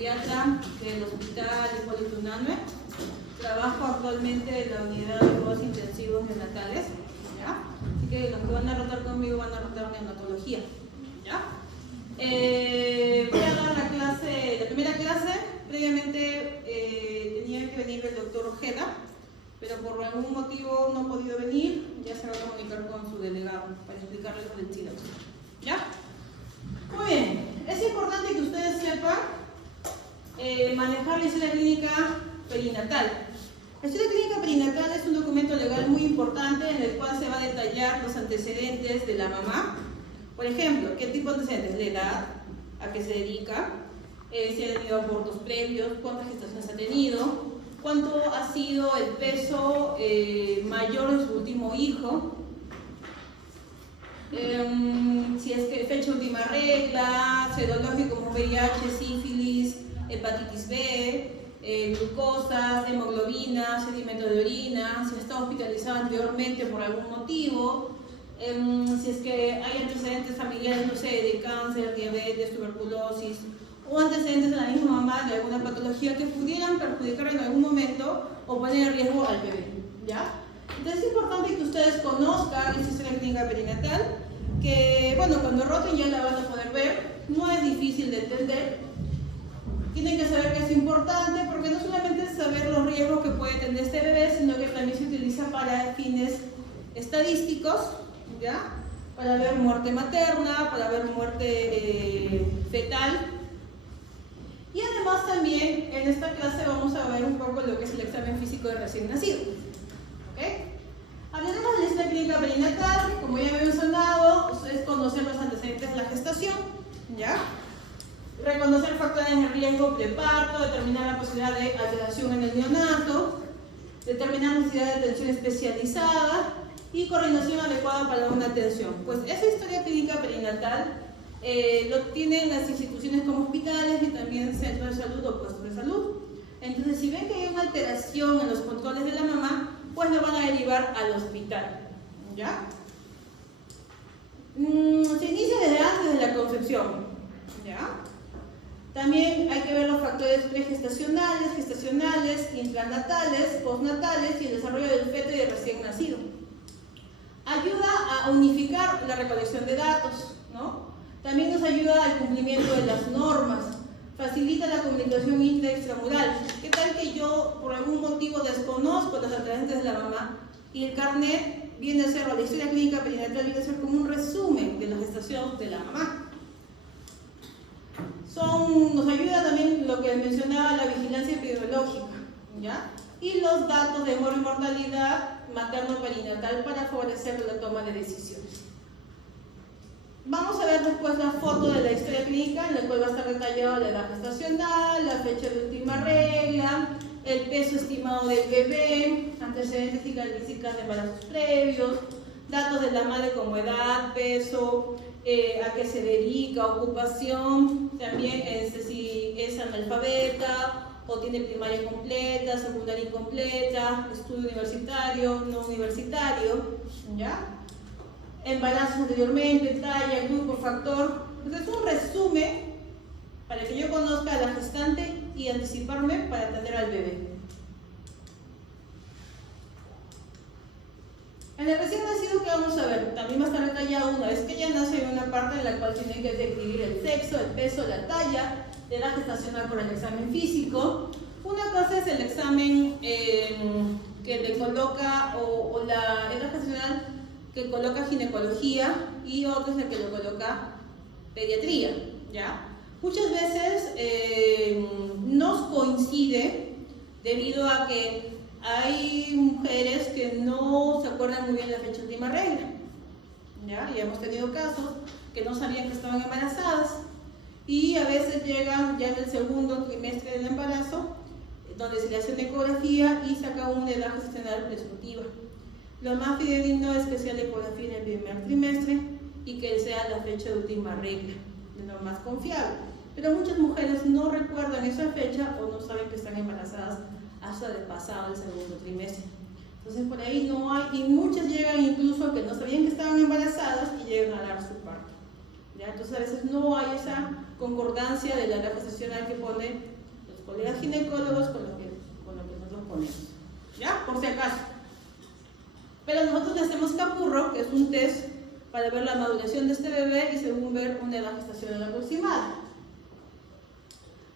pediatra del Hospital Hipólito Unanue. Trabajo actualmente en la unidad de cuidados intensivos neonatales, ¿ya? Así que los que van a rotar conmigo van a rotar neonatología, ¿ya? Voy a dar la primera clase. Previamente tenía que venir el doctor Ojeda, pero por algún motivo no ha podido venir. Ya se va a comunicar con su delegado para explicarles lo del sínodo, ¿ya? Muy bien, es importante que ustedes sepan manejar la historia clínica perinatal. La historia clínica perinatal es un documento legal muy importante en el cual se va a detallar los antecedentes de la mamá. Por ejemplo, ¿qué tipo de antecedentes? La edad, a qué se dedica, si ha tenido abortos previos, cuántas gestaciones ha tenido, cuánto ha sido el peso mayor de su último hijo, si es que fecha última regla, serológico como VIH, sífilis, hepatitis B, glucosa, hemoglobina, sedimento de orina, si está hospitalizado anteriormente por algún motivo, si es que hay antecedentes familiares, no sé, de cáncer, diabetes, tuberculosis, o antecedentes de la misma mamá de alguna patología que pudieran perjudicar en algún momento o poner en riesgo al bebé, ¿ya? Entonces es importante que ustedes conozcan esta historia clínica perinatal, que bueno, cuando roten ya la van a poder ver, no es difícil de entender. Tienen que saber que es importante porque no solamente es saber los riesgos que puede tener este bebé, sino que también se utiliza para fines estadísticos, ¿ya? Para ver muerte materna, para ver muerte fetal. Y además también en esta clase vamos a ver un poco lo que es el examen físico de recién nacido. ¿Okay? Hablaremos de la historia clínica perinatal, como ya me he mencionado, es conocer los antecedentes de la gestación, ¿ya? Reconocer factores de riesgo preparto, determinar la posibilidad de alteración en el neonato, determinar la necesidad de atención especializada y coordinación adecuada para una atención. Pues esa historia clínica perinatal lo tienen las instituciones como hospitales y también centros de salud o puestos de salud. Entonces, si ven que hay una alteración en los controles de la mamá, pues lo van a derivar al hospital, ¿ya? Se inicia desde antes de la concepción, ¿ya? También hay que ver los factores pregestacionales, gestacionales, intranatales, postnatales y el desarrollo del feto y del recién nacido. Ayuda a unificar la recolección de datos, ¿no? También nos ayuda al cumplimiento de las normas, facilita la comunicación intra y extramural. ¿Qué tal que yo por algún motivo desconozco los antecedentes de la mamá y el carnet viene a ser, o la historia clínica perinatal viene a ser como un resumen de la gestación de la mamá? Nos ayuda también lo que mencionaba, la vigilancia epidemiológica, ¿ya? Y los datos de mortalidad materno-perinatal para favorecer la toma de decisiones. Vamos a ver después la foto de la historia clínica, en la cual va a estar detallada la edad gestacional, la fecha de última regla, el peso estimado del bebé, antecedentes y características de embarazos previos, datos de la madre como edad, peso, a qué se dedica, ocupación, también si es analfabeta o tiene primaria completa, secundaria incompleta, estudio universitario, no universitario, ¿ya? Embarazos anteriormente, talla, grupo, factor. Entonces es un resumen para que yo conozca a la gestante y anticiparme para atender al bebé. En el recién nacido, ¿qué vamos a ver? También va a estar detallado una vez que ya nace, hay una parte en la cual tienen que describir el sexo, el peso, la talla, la edad gestacional por el examen físico. Una cosa es el examen que le coloca, o la edad gestacional que coloca ginecología, y otro es el que lo coloca pediatría, ¿ya? Muchas veces nos coincide debido a que hay mujeres que no se acuerdan muy bien de la fecha de última regla, ¿ya? Y hemos tenido casos que no sabían que estaban embarazadas y a veces llegan ya en el segundo trimestre del embarazo, donde se le hace una ecografía y saca una edad gestacional presuntiva. Lo más fidedigno es que sea la ecografía en el primer trimestre y que sea la fecha de última regla, de lo más confiable. Pero muchas mujeres no recuerdan esa fecha o no saben que están embarazadas hasta el pasado el segundo trimestre. Entonces por ahí no hay, y muchas llegan incluso a que no sabían que estaban embarazadas y llegan a dar su parto, ¿ya? Entonces a veces no hay esa concordancia de la edad gestacional que pone colegas ginecólogos con lo que nosotros ponemos, ¿ya? Por si acaso. Pero nosotros le hacemos capurro, que es un test para ver la maduración de este bebé y según ver una edad gestacional aproximada.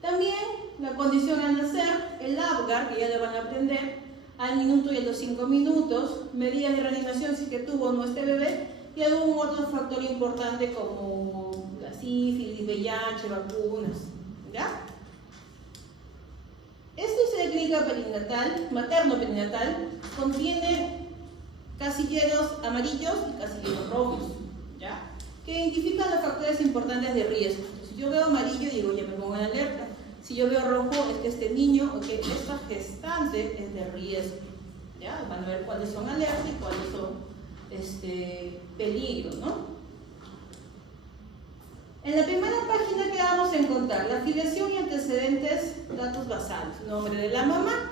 También la condición al nacer, el Apgar, que ya le van a aprender, al minuto y a los 5 minutos, medidas de reanimación si que tuvo o no este bebé, y algún otro factor importante como la sífilis, VIH, vacunas, ¿ya? Esta historia clínica perinatal, materno-perinatal, contiene casilleros amarillos y casilleros rojos, ¿ya? Que identifican los factores importantes de riesgo. Si yo veo amarillo, digo, ya me pongo en alerta. Si yo veo rojo, es que este niño o que esta gestante es de riesgo, ¿ya? Van a ver cuáles son alertas y cuáles son peligros, ¿no? En la primera página que vamos a encontrar la afiliación y antecedentes, datos basales, nombre de la mamá,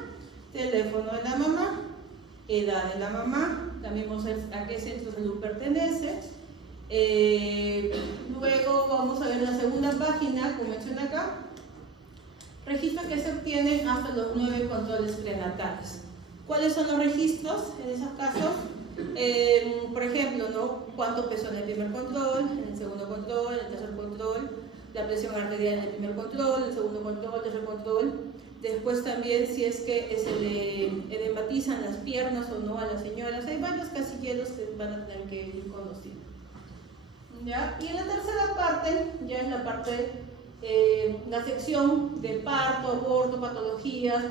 teléfono de la mamá, edad de la mamá, también vamos a ver a qué centro de salud pertenece. Luego vamos a ver la segunda página, como menciona acá, registros que se obtienen hasta los 9 controles prenatales. ¿Cuáles son los registros en esos casos? Por ejemplo, ¿no? ¿Cuánto pesó en el primer control, en el segundo control, en el tercer control? La presión arterial en el primer control, el segundo control, el tercer control. Después también si es que se le edematizan las piernas o no a las señoras. Hay varios casilleros que van a tener que ir conociendo, ¿ya? Y en la tercera parte, ya es la parte, la sección de parto, aborto, patologías,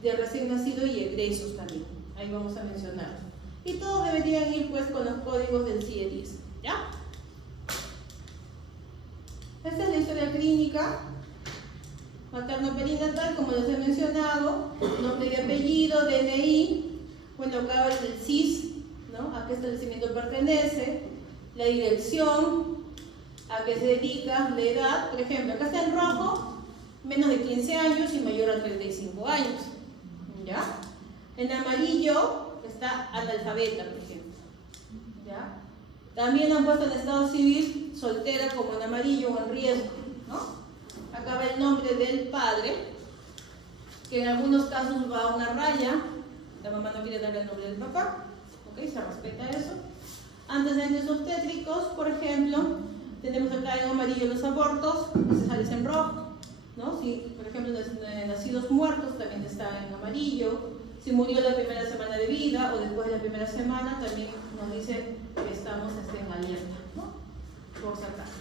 de recién nacido y egresos también. Ahí vamos a mencionar. Y todos deberían ir pues con los códigos del CIE-10, ¿ya? Esta es la historia clínica materno-perinatal, como les he mencionado, nombre y apellido, DNI, bueno, acá es el CIS, ¿no? A qué establecimiento pertenece, la dirección, a qué se dedica, la edad, por ejemplo, acá está en rojo, menos de 15 años y mayor a 35 años, ¿ya? En amarillo está analfabeta, por ejemplo, ¿ya? También han puesto en estado civil soltera como en amarillo o en riesgo, ¿no? Acá va el nombre del padre, que en algunos casos va a una raya, la mamá no quiere darle el nombre del papá, ¿ok? Se respeta eso. Antecedentes obstétricos, por ejemplo, tenemos acá en amarillo los abortos, necesarios en rojo, ¿no? Si, por ejemplo, nacidos muertos también está en amarillo. Si murió la primera semana de vida o después de la primera semana, también nos dice que estamos en alerta, ¿no? Por si acaso.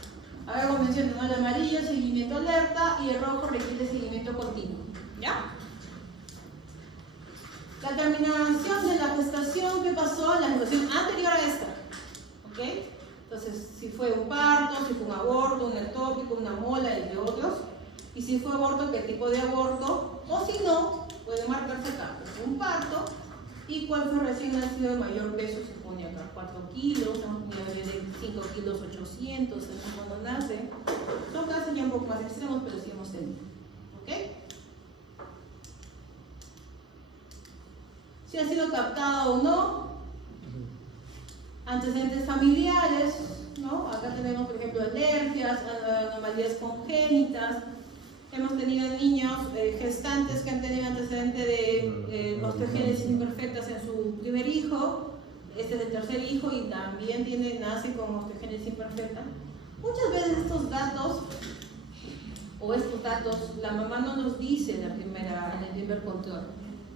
Ahora como mencioné, ¿no? El amarillo, seguimiento alerta, y el rojo requiere seguimiento continuo, ¿ya? La terminación de la gestación, ¿qué pasó? La gestación anterior a esta, ¿ok? Entonces, si fue un parto, si fue un aborto, un ectópico, una mola, entre otros, y si fue aborto, ¿qué tipo de aborto? O si no, puede marcarse acá, un parto, y cuál fue recién nacido de mayor peso, se pone acá, 4 kilos, una bebé de 5 kilos 800, eso cuando nace. Son casos ya un poco más extremos, pero sí hemos tenido, ¿ok? Si ha sido captado o no, antecedentes familiares, ¿no? Acá tenemos, por ejemplo, alergias, anomalías congénitas. Hemos tenido niños gestantes que han tenido antecedente de osteogénesis imperfectas en su primer hijo, este es el tercer hijo y también nace con osteogénesis imperfecta. Muchas veces estos datos, la mamá no nos dice en el primer control,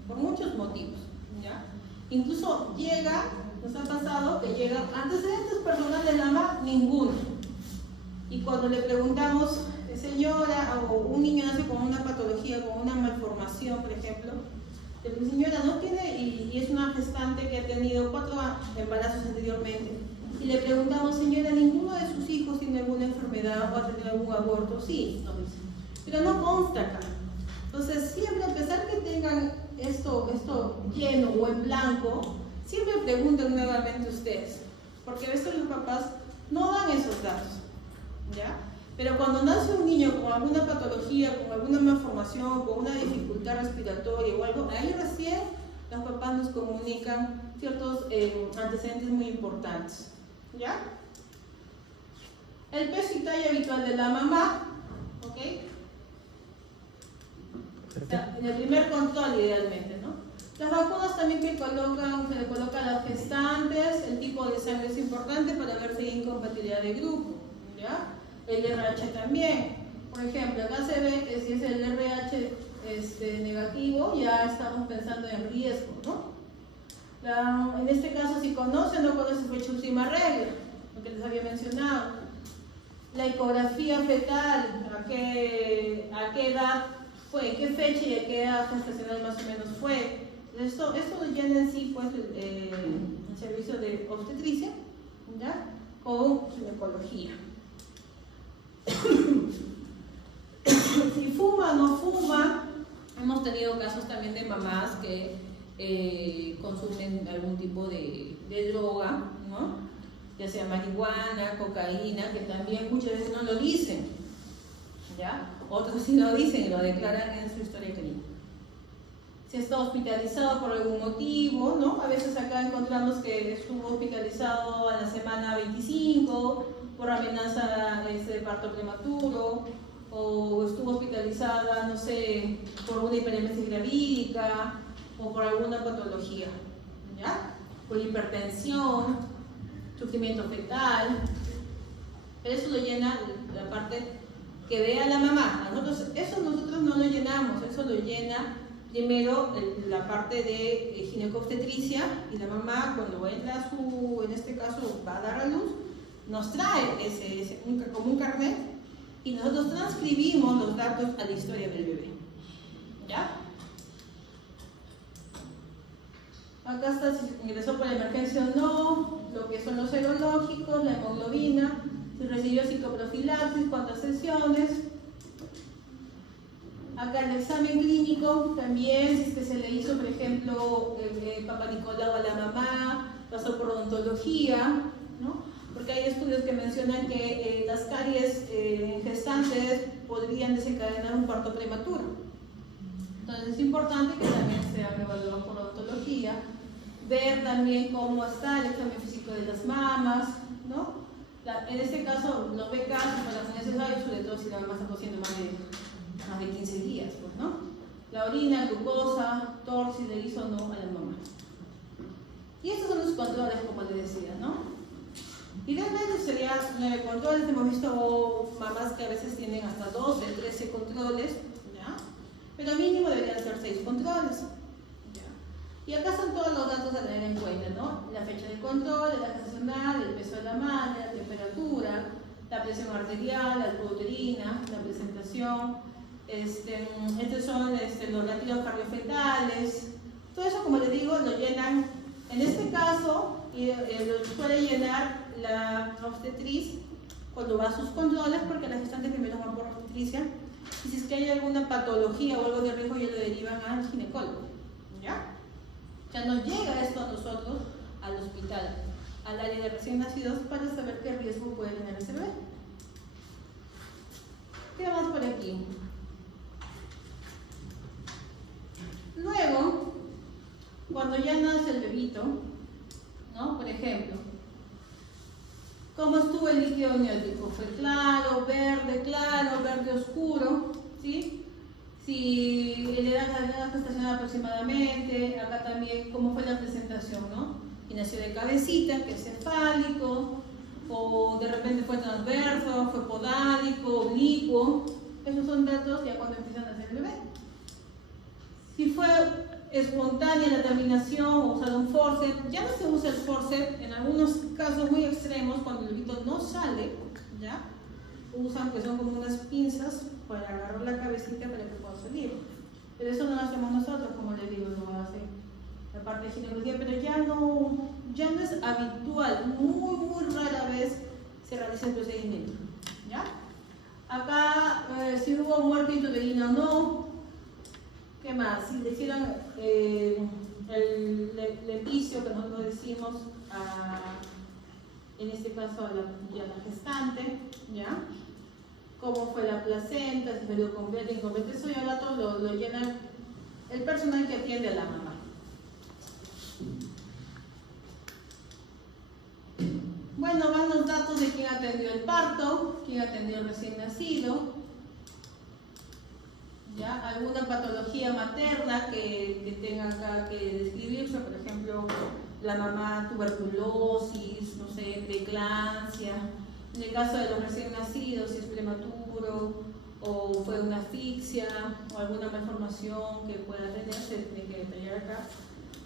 por muchos motivos, ¿ya? Incluso nos ha pasado que llegan antecedentes personales de la mamá, ninguno. Y cuando le preguntamos, señora, o un niño nace con una patología, con una malformación, por ejemplo, la señora no tiene, y es una gestante que ha tenido 4 embarazos anteriormente, y le preguntamos, señora, ¿ninguno de sus hijos tiene alguna enfermedad o ha tenido algún aborto? Sí, nos dice, pero no consta acá. Entonces, siempre, a pesar que tengan esto lleno o en blanco, siempre pregunten nuevamente ustedes, porque a veces los papás no dan esos datos, ¿ya? Pero cuando nace un niño con alguna patología, con alguna malformación, con una dificultad respiratoria o algo, ahí recién los papás nos comunican ciertos antecedentes muy importantes, ¿ya? El peso y talla habitual de la mamá, ¿ok? O sea, en el primer control idealmente, ¿no? Las vacunas también que se le colocan a las gestantes, el tipo de sangre es importante para ver si hay incompatibilidad de grupo, ¿ya? El RH también. Por ejemplo, acá se ve que si es el RH negativo, ya estamos pensando en riesgo, ¿no? En este caso, si conocen o no conocen fecha de última regla, lo que les había mencionado. La ecografía fetal, ¿a qué edad fue? ¿Qué fecha y a qué edad gestacional más o menos fue? Esto lo llena en sí pues, el servicio de obstetricia, ¿ya? Con ginecología. Si fuma o no fuma, hemos tenido casos también de mamás que consumen algún tipo de droga, ¿no? Ya sea marihuana, cocaína, que también muchas veces no lo dicen, ¿ya? Otros sí lo dicen y lo declaran en su historia clínica. Si está hospitalizado por algún motivo, ¿no? A veces acá encontramos que estuvo hospitalizado a la semana 25 por amenaza de parto prematuro, o estuvo hospitalizada, no sé, por una hiperemesis gravídica o por alguna patología, ¿ya? Por hipertensión, sufrimiento fetal, pero eso lo llena la parte que vea la mamá. Eso nosotros no lo llenamos, eso lo llena primero la parte de ginecobstetricia, y la mamá cuando entra en este caso va a dar a luz, nos trae como un carnet y nosotros transcribimos los datos a la historia del bebé, ¿ya? Acá está si ingresó por emergencia o no, lo que son los serológicos, la hemoglobina, si recibió psicoprofilaxis, cuántas sesiones. Acá el examen clínico también, si es que se le hizo, por ejemplo, Papá Nicolau a la mamá, pasó por odontología, ¿no? Porque hay estudios que mencionan que las caries en gestantes podrían desencadenar un parto prematuro. Entonces es importante que también sean evaluados por odontología, ver también cómo está el examen físico de las mamas, ¿no? En este caso, los BK son necesarios, sobre todo si la mamá está cociendo más de 15 días, pues, ¿no? La orina, glucosa, TOR, si le hizo o no a la mamá. Y estos son los controles, como les decía, ¿no? Idealmente serían 9 controles. Hemos visto mamás que a veces tienen hasta 12, 13 controles, ¿ya? Pero mínimo deberían ser 6 controles, ¿ya? Y acá están todos los datos a tener en cuenta, ¿no? La fecha de control, la gestacional, el peso de la madre, la temperatura, la presión arterial, la altura uterina, la presentación. Estos son los latidos cardiofetales. Todo eso, como les digo, lo llenan, en este caso, lo suele llenar la obstetriz cuando va a sus controles, porque las gestantes primero van por obstetricia, y si es que hay alguna patología o algo de riesgo, ya lo derivan al ginecólogo, ¿ya? Ya nos llega esto a nosotros, al hospital, al área de recién nacidos, para saber qué riesgo puede tener ese bebé. ¿Qué más por aquí? Luego, cuando ya nace el bebito, ¿no? Por ejemplo, ¿cómo estuvo el líquido amniótico? ¿Fue claro, verde oscuro? ¿Sí? Si le dan la gestación aproximadamente, acá también cómo fue la presentación, ¿no? Y nació de cabecita, que es cefálico, o de repente fue transverso, fue podálico, oblicuo. Esos son datos ya cuando empiezan a nacer el bebé. Si fue espontánea la terminación o usado un forceps, ya no se usa el forceps en algunos casos muy extremos, cuando el bebito no sale, ¿ya? Usan, que son como unas pinzas para agarrar la cabecita para que pueda salir. Pero eso no lo hacemos nosotros, como les digo, lo hace la parte de ginecología, pero ya no es habitual, muy rara vez se realiza el procedimiento, ¿ya? Acá, si hubo muerte intrauterina o no. ¿Qué más? Si le hicieron el lepicio, que nosotros decimos, en este caso a la gestante, ¿ya? ¿Cómo fue la placenta? Si salió completa, incompleta. Eso ya datos lo llena el personal que atiende a la mamá. Bueno, van los datos de quién atendió el parto, quién atendió el recién nacido, ¿Ya? Alguna patología materna que tenga acá que describirse, por ejemplo, la mamá tuberculosis, no sé, preeclampsia. En el caso de los recién nacidos, si es prematuro o fue una asfixia o alguna malformación que pueda tener, se tiene que detallar acá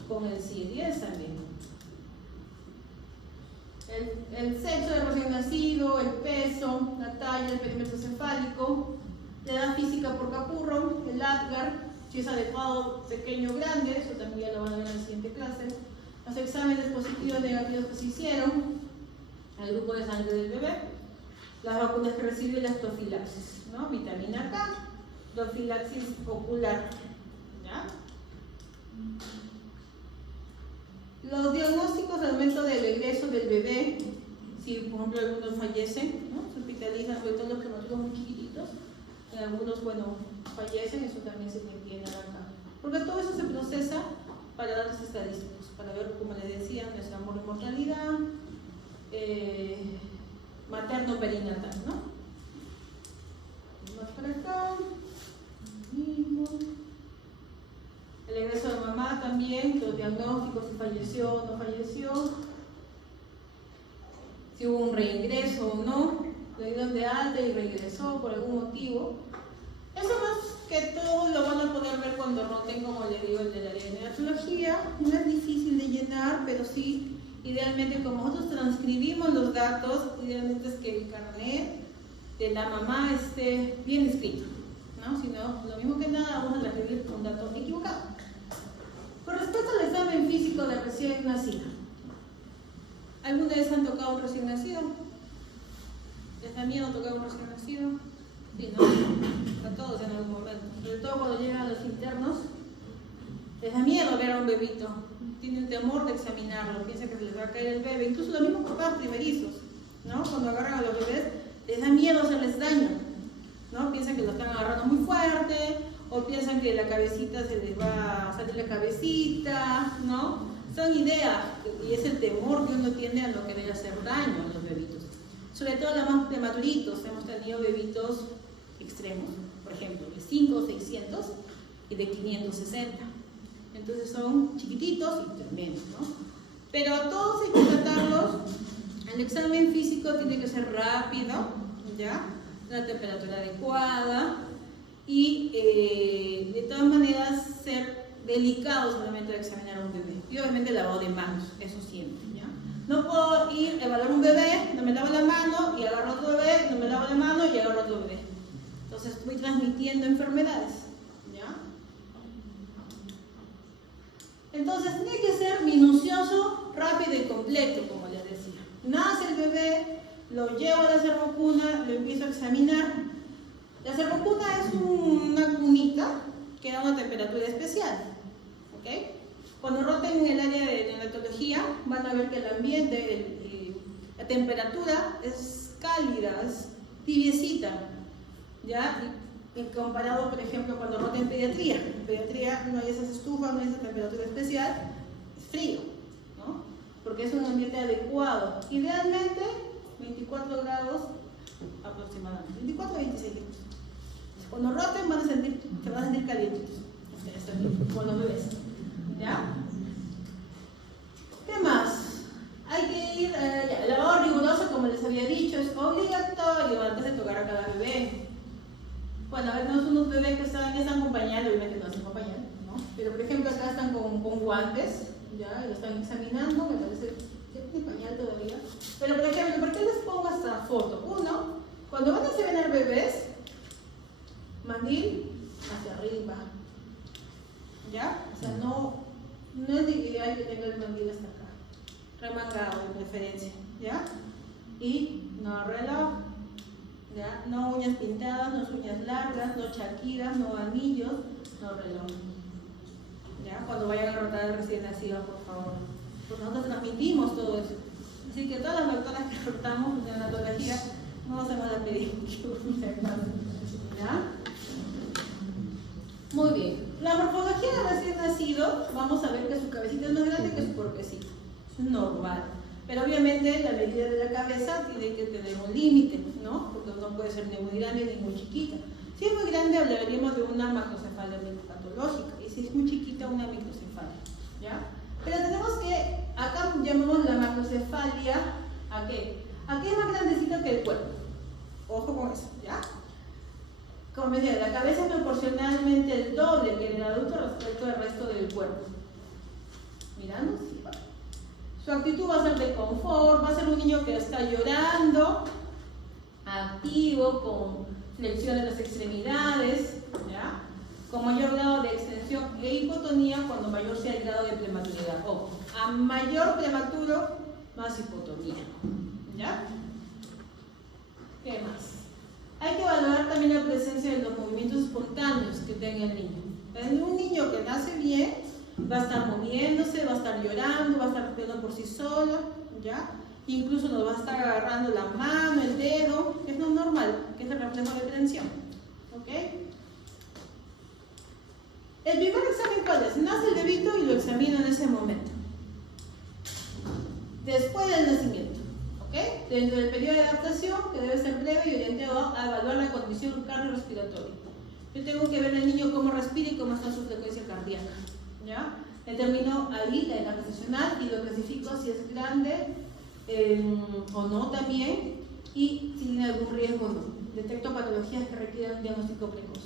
con el CIE-10 también. El sexo del recién nacido, el peso, la talla, el perímetro cefálico, la edad física por Capurro, el ADGAR, si es adecuado, pequeño o grande, eso también ya lo van a ver en la siguiente clase. Los exámenes positivos negativos que se hicieron, el grupo de sangre del bebé, las vacunas que recibió y las profilaxis, ¿no? Vitamina K, profilaxis ocular, ¿ya? Los diagnósticos al momento del egreso del bebé, si por ejemplo algunos fallecen, ¿no? Se hospitalizan, sobre todo los prematuros muy chiquititos, algunos, bueno, fallecen, eso también se tiene que dar acá. Porque todo eso se procesa para datos estadísticos, para ver, como les decía, nuestra mortalidad materno-perinatal, ¿no? Más para acá, el egreso de mamá también, los diagnósticos, si falleció o no falleció, si hubo un reingreso o no, le dieron de alta y regresó por algún motivo. Eso más que todo lo van a poder ver cuando roten, como les digo, el de la neonatología. No es difícil de llenar, pero sí, idealmente, como nosotros transcribimos los datos, idealmente es que el carnet de la mamá esté bien escrito, ¿no? Si no, lo mismo que nada, vamos a escribir un dato equivocado. Con respecto al examen físico de recién nacido, ¿alguna vez han tocado un recién nacido? ¿Les da miedo tocar un recién nacido? Sí, ¿no? A todos en algún momento. Sobre todo cuando llegan a los internos, les da miedo ver a un bebito. Tienen temor de examinarlo, piensan que se les va a caer el bebé. Incluso los mismos papás primerizos, ¿no? Cuando agarran a los bebés, les da miedo hacerles daño, ¿no? Piensan que lo están agarrando muy fuerte, o piensan que la cabecita se les va a salir la cabecita, ¿no? Son ideas, y es el temor que uno tiene a lo que debe hacer daño a los bebitos. Sobre todo los más prematuritos, hemos tenido bebitos extremos, por ejemplo, de 5, 600 y de 560. Entonces son chiquititos y tremendos, ¿no? Pero a todos hay que tratarlos. El examen físico tiene que ser rápido, ¿ya? La temperatura adecuada y de todas maneras ser delicados al momento de examinar a un bebé. Y obviamente lavado de manos, eso siempre, ¿ya? No puedo ir a evaluar un bebé, no me lavo la mano y agarro otro bebé, no me lavo la mano y agarro otro bebé. Entonces estoy transmitiendo enfermedades, ¿ya? Entonces tiene que ser minucioso, rápido y completo, como les decía. Nace el bebé, lo llevo a la cervocuna, lo empiezo a examinar. La cervocuna es una cunita que da una temperatura especial, ¿ok? Cuando roten en el área de neonatología van a ver que el ambiente, la temperatura es cálida, es tibiecita, ¿ya? Y comparado, por ejemplo, cuando roten en pediatría. En pediatría no hay esas estufas, no hay esa temperatura especial, es frío, ¿no? Porque es un ambiente adecuado. Idealmente, 24 grados aproximadamente, 24 a 26 grados. Cuando roten se van a sentir calientitos, con los bebés, ¿ya? ¿Qué más? Hay que ir, el lavado riguroso, como les había dicho, es obligatorio antes de tocar a cada bebé. Bueno, a ver, no son unos bebés que están con pañal, obviamente no están con pañal, ¿no? Pero por ejemplo acá están con guantes, ¿ya? Y lo están examinando, me parece que tiene pañal todavía. Pero por ejemplo, ¿por qué les pongo esta foto? Uno, cuando van a examinar bebés, mandil hacia arriba, ¿ya? O sea, no es ideal que tenga el mandil hasta acá, remangado de preferencia, ¿ya? Y no reloj, ¿ya? No uñas pintadas, no uñas largas, no chaquiras, no anillos, no reloj, ¿ya? Cuando vayan a rotar el recién nacido, por favor, pues nosotros transmitimos todo eso. Así que todas las doctoras que rotamos en neonatología no hacemos la pedimos, ¿ya? Muy bien, la morfología del recién nacido, vamos a ver que su cabecita es más grande que su cuerpecito, es normal, pero obviamente la medida de la cabeza tiene que tener un límite, ¿no? Porque no puede ser ni muy grande ni muy chiquita. Si es muy grande, hablaríamos de una macrocefalia patológica, y si es muy chiquita, una microcefalia, ¿ya? Pero tenemos que, acá llamamos la macrocefalia, ¿a qué? ¿A qué es más grandecito que el cuerpo? Ojo con eso, ¿ya? Como decía, la cabeza es proporcionalmente el doble que en el adulto respecto al resto del cuerpo. ¿Mirando? Sí, vale. Su actitud va a ser de confort, va a ser un niño que está llorando, activo, con flexión de las extremidades, ¿ya? Con mayor grado de extensión e hipotonía cuando mayor sea el grado de prematuridad. Ojo, a mayor prematuro, más hipotonía, ¿ya? ¿Qué más? Hay que valorar también la presencia de los movimientos espontáneos que tenga el niño. En un niño que nace bien, va a estar moviéndose, va a estar llorando, va a estar respirando por sí solo, ¿ya? Incluso nos va a estar agarrando la mano, el dedo, que es lo normal, que es el reflejo de prevención, ¿ok? El primer examen, ¿cuál es? Nace el bebito y lo examino en ese momento. Después del nacimiento, ¿ok? Dentro del periodo de adaptación, que debe ser breve y orientado a evaluar la condición cardiorrespiratoria. Yo tengo que ver al niño cómo respira y cómo está su frecuencia cardíaca, ¿ya? Determino ahí la edad gestacional y lo clasifico si es grande o no también, y si tiene algún riesgo o no. Detecto patologías que requieran un diagnóstico precoz.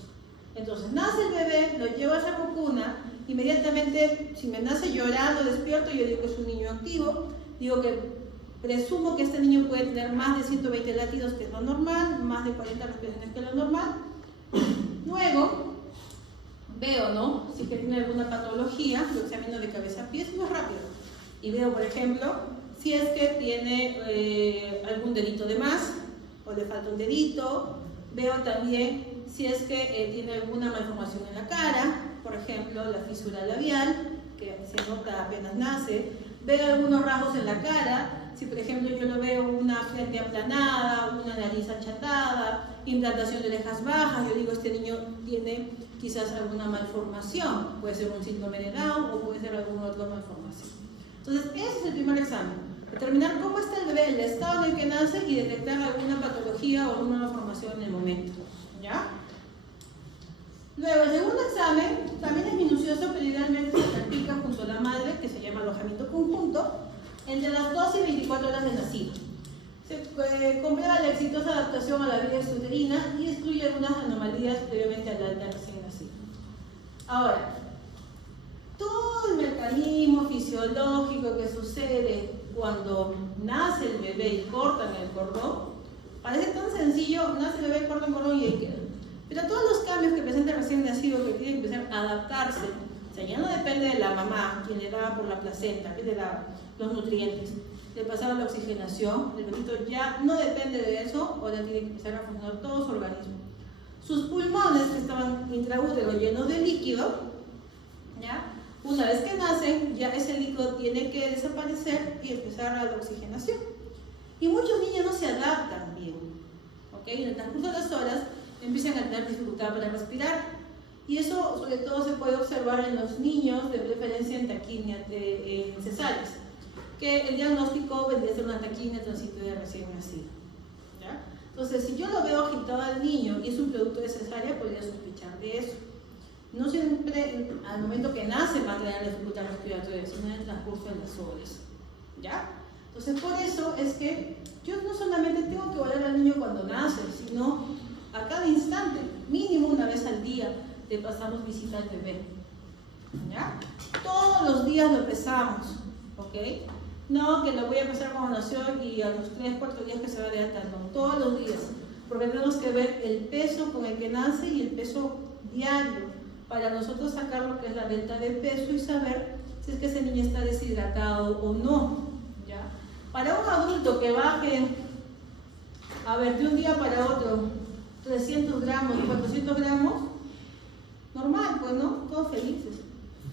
Entonces, nace el bebé, lo llevo a hacer cuna, inmediatamente, si me nace llorando, despierto, yo digo que es un niño activo, digo que presumo que este niño puede tener más de 120 latidos, que es lo normal, más de 40 respiraciones, que es lo normal. Luego, veo, ¿no? Si es que tiene alguna patología, lo examino de cabeza a pies, muy rápido. Y veo, por ejemplo, si es que tiene algún dedito de más, o le falta un dedito. Veo también si es que tiene alguna malformación en la cara, por ejemplo, la fisura labial, que se nota apenas nace. Veo algunos rasgos en la cara, si por ejemplo yo lo veo una frente aplanada, una nariz achatada, implantación de orejas bajas, yo digo este niño tiene quizás alguna malformación, puede ser un síndrome de Down o puede ser alguna otra malformación. Entonces ese es el primer examen, determinar cómo está el bebé, el estado en el que nace y detectar alguna patología o alguna malformación en el momento, ¿ya? Luego, el segundo examen también es minucioso, pero idealmente se practica junto a la madre, que se llama alojamiento conjunto, entre las 12 y 24 horas de nacido. Se comprueba la exitosa adaptación a la vida extrauterina y excluye algunas anomalías previamente al alta recién nacido. Ahora, todo el mecanismo fisiológico que sucede cuando nace el bebé y cortan el cordón, parece tan sencillo, nace el bebé, cortan el cordón y ahí queda. Pero todos los cambios que presenta el recién nacido, que tiene que empezar a adaptarse, o sea, ya no depende de la mamá, quien le daba por la placenta, que le daba los nutrientes, le pasaba la oxigenación, el bebito ya no depende de eso, ahora tiene que empezar a funcionar todo su organismo. Sus pulmones, que estaban intraútero llenos de líquido, ¿ya? Una vez que nacen, ya ese líquido tiene que desaparecer y empezar a la oxigenación. Y muchos niños no se adaptan bien, ¿ok? En el transcurso de las horas empiezan a tener dificultad para respirar, y eso sobre todo se puede observar en los niños, de preferencia en taquimia, en cesáreas, que el diagnóstico vendría a ser una taquimia transitoria de recién nacido, ¿ya? Entonces, si yo lo veo agitado al niño y es un producto de cesárea, podría sospechar de eso. No siempre al momento que nace va a tener dificultad respiratoria, sino en el transcurso de las horas, ¿ya? Entonces, por eso es que yo no solamente tengo que evaluar al niño cuando nace, sino a cada instante, mínimo una vez al día, le pasamos visita al bebé, ¿ya? Todos los días lo pesamos, ¿ok? No que lo voy a pesar cuando nació y a los 3, 4 días que se va de alta, no, todos los días, porque tenemos que ver el peso con el que nace y el peso diario, para nosotros sacar lo que es la delta de peso y saber si es que ese niño está deshidratado o no, ¿ya? Para un adulto que baje, a ver, de un día para otro, 300 gramos, 400 gramos, normal, pues, ¿no? Todos felices.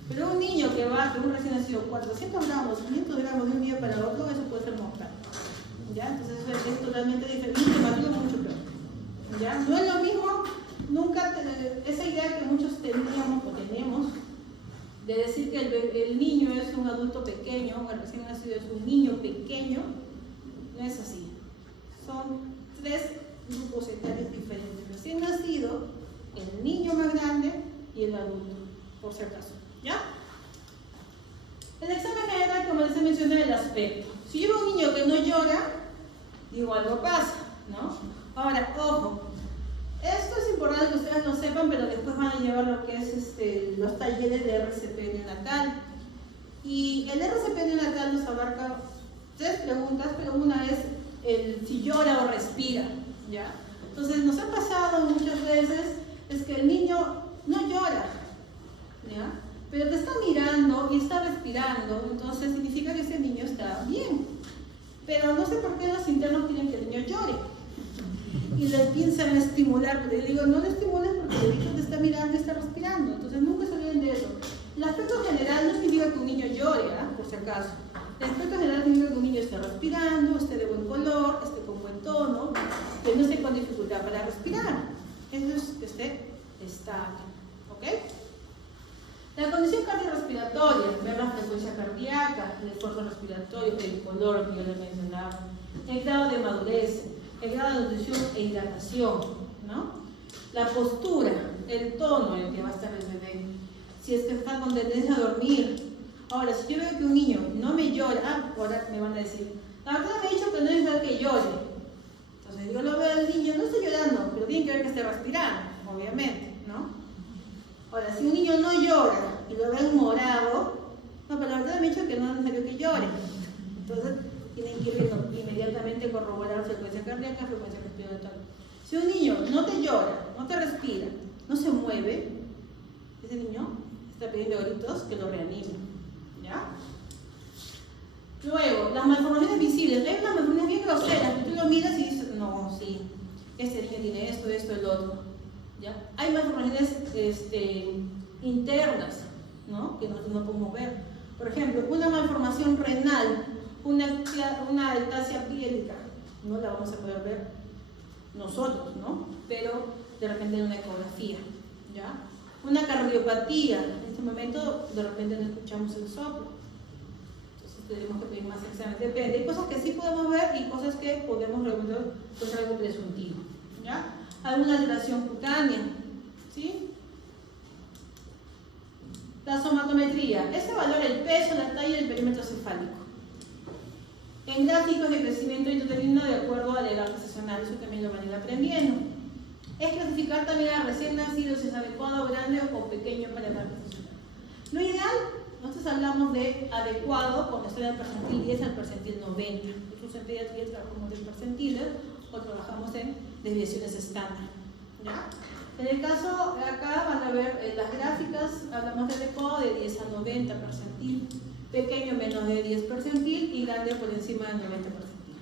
Pero un niño que baje, un recién nacido, 400 gramos, 500 gramos de un día para otro, eso puede ser mortal, ¿ya? Entonces eso es totalmente diferente, mucho peor, ¿ya? No es lo mismo, nunca, esa idea que muchos teníamos o tenemos, de decir que el niño es un adulto pequeño, el recién nacido es un niño pequeño, no es así. Son 3 grupos etarios diferentes. Recién nacido el niño más grande y el adulto, por si acaso, ¿ya? El examen general, como les he mencionado, el aspecto. Si yo veo un niño que no llora, digo algo pasa, ¿no? Ahora, ojo, esto es importante que ustedes lo sepan, pero después van a llevar lo que es los talleres de RCP neonatal. Y el RCP neonatal nos abarca 3 preguntas, pero una es el si llora o respira, ¿ya? Entonces nos ha pasado muchas veces es que el niño no llora, ¿ya? Pero te está mirando y está respirando, entonces significa que ese niño está bien. Pero no sé por qué los internos quieren que el niño llore y le piensan estimular, pero yo digo, no le estimules porque el niño te está mirando y está respirando, entonces nunca se olviden de eso. El aspecto general no significa que un niño llore, por si acaso. El aspecto general significa que un niño esté respirando, esté de buen color, esté con buen tono, que no esté con dificultad para respirar. Eso es que esté estable, ¿ok? La condición cardiorrespiratoria, ver la frecuencia cardíaca, el esfuerzo respiratorio, el color que yo les mencionaba, el grado de madurez, el grado de nutrición e hidratación, ¿no? La postura, el tono en el que va a estar el bebé, si es que está con tendencia a dormir. Ahora, si yo veo que un niño no me llora, ahora me van a decir, la verdad me ha dicho que no es necesario que llore. Entonces yo lo veo al niño, no está llorando, pero tiene que ver que esté respirando, obviamente, ¿no? Ahora, si un niño no llora y lo ven morado, no, pero la verdad me ha dicho que no es necesario que llore. Entonces tienen que ir inmediatamente corroborar frecuencia cardíaca, frecuencia respiratoria. Si un niño no te llora, no te respira, no se mueve, ese niño está pidiendo gritos que lo reanimen, ¿ya? Luego, las malformaciones visibles. Hay unas malformaciones bien groseras que tú lo miras y dices, no, sí, este niño tiene esto, esto, el otro, ¿ya? Hay malformaciones internas, ¿no? Que nosotros no podemos ver. Por ejemplo, una malformación renal, una altasia piélica, no la vamos a poder ver nosotros, ¿no? Pero de repente en una ecografía, ¿ya? Una cardiopatía, en este momento de repente no escuchamos el soplo, entonces tenemos que pedir más exámenes. Depende, hay cosas que sí podemos ver y cosas que podemos resolver, pues algo presuntivo, ¿ya? Alguna alteración cutánea, ¿sí? La somatometría, este valora el peso, la talla y el perímetro cefálico. En gráficos de crecimiento intrauterino de acuerdo a la edad gestacional, eso también lo van a ir aprendiendo. Es clasificar también a recién nacidos si es adecuado, grande o pequeño para la edad gestacional. Lo ideal, nosotros hablamos de adecuado cuando está del percentil 10 al percentil 90. Nosotros en pediatría trabajamos en percentiles o trabajamos en desviaciones estándar, ¿ya? En el caso de acá van a ver las gráficas, hablamos de adecuado de 10 a 90 percentil, pequeño menos de 10 percentil y grande por encima del 90 percentil.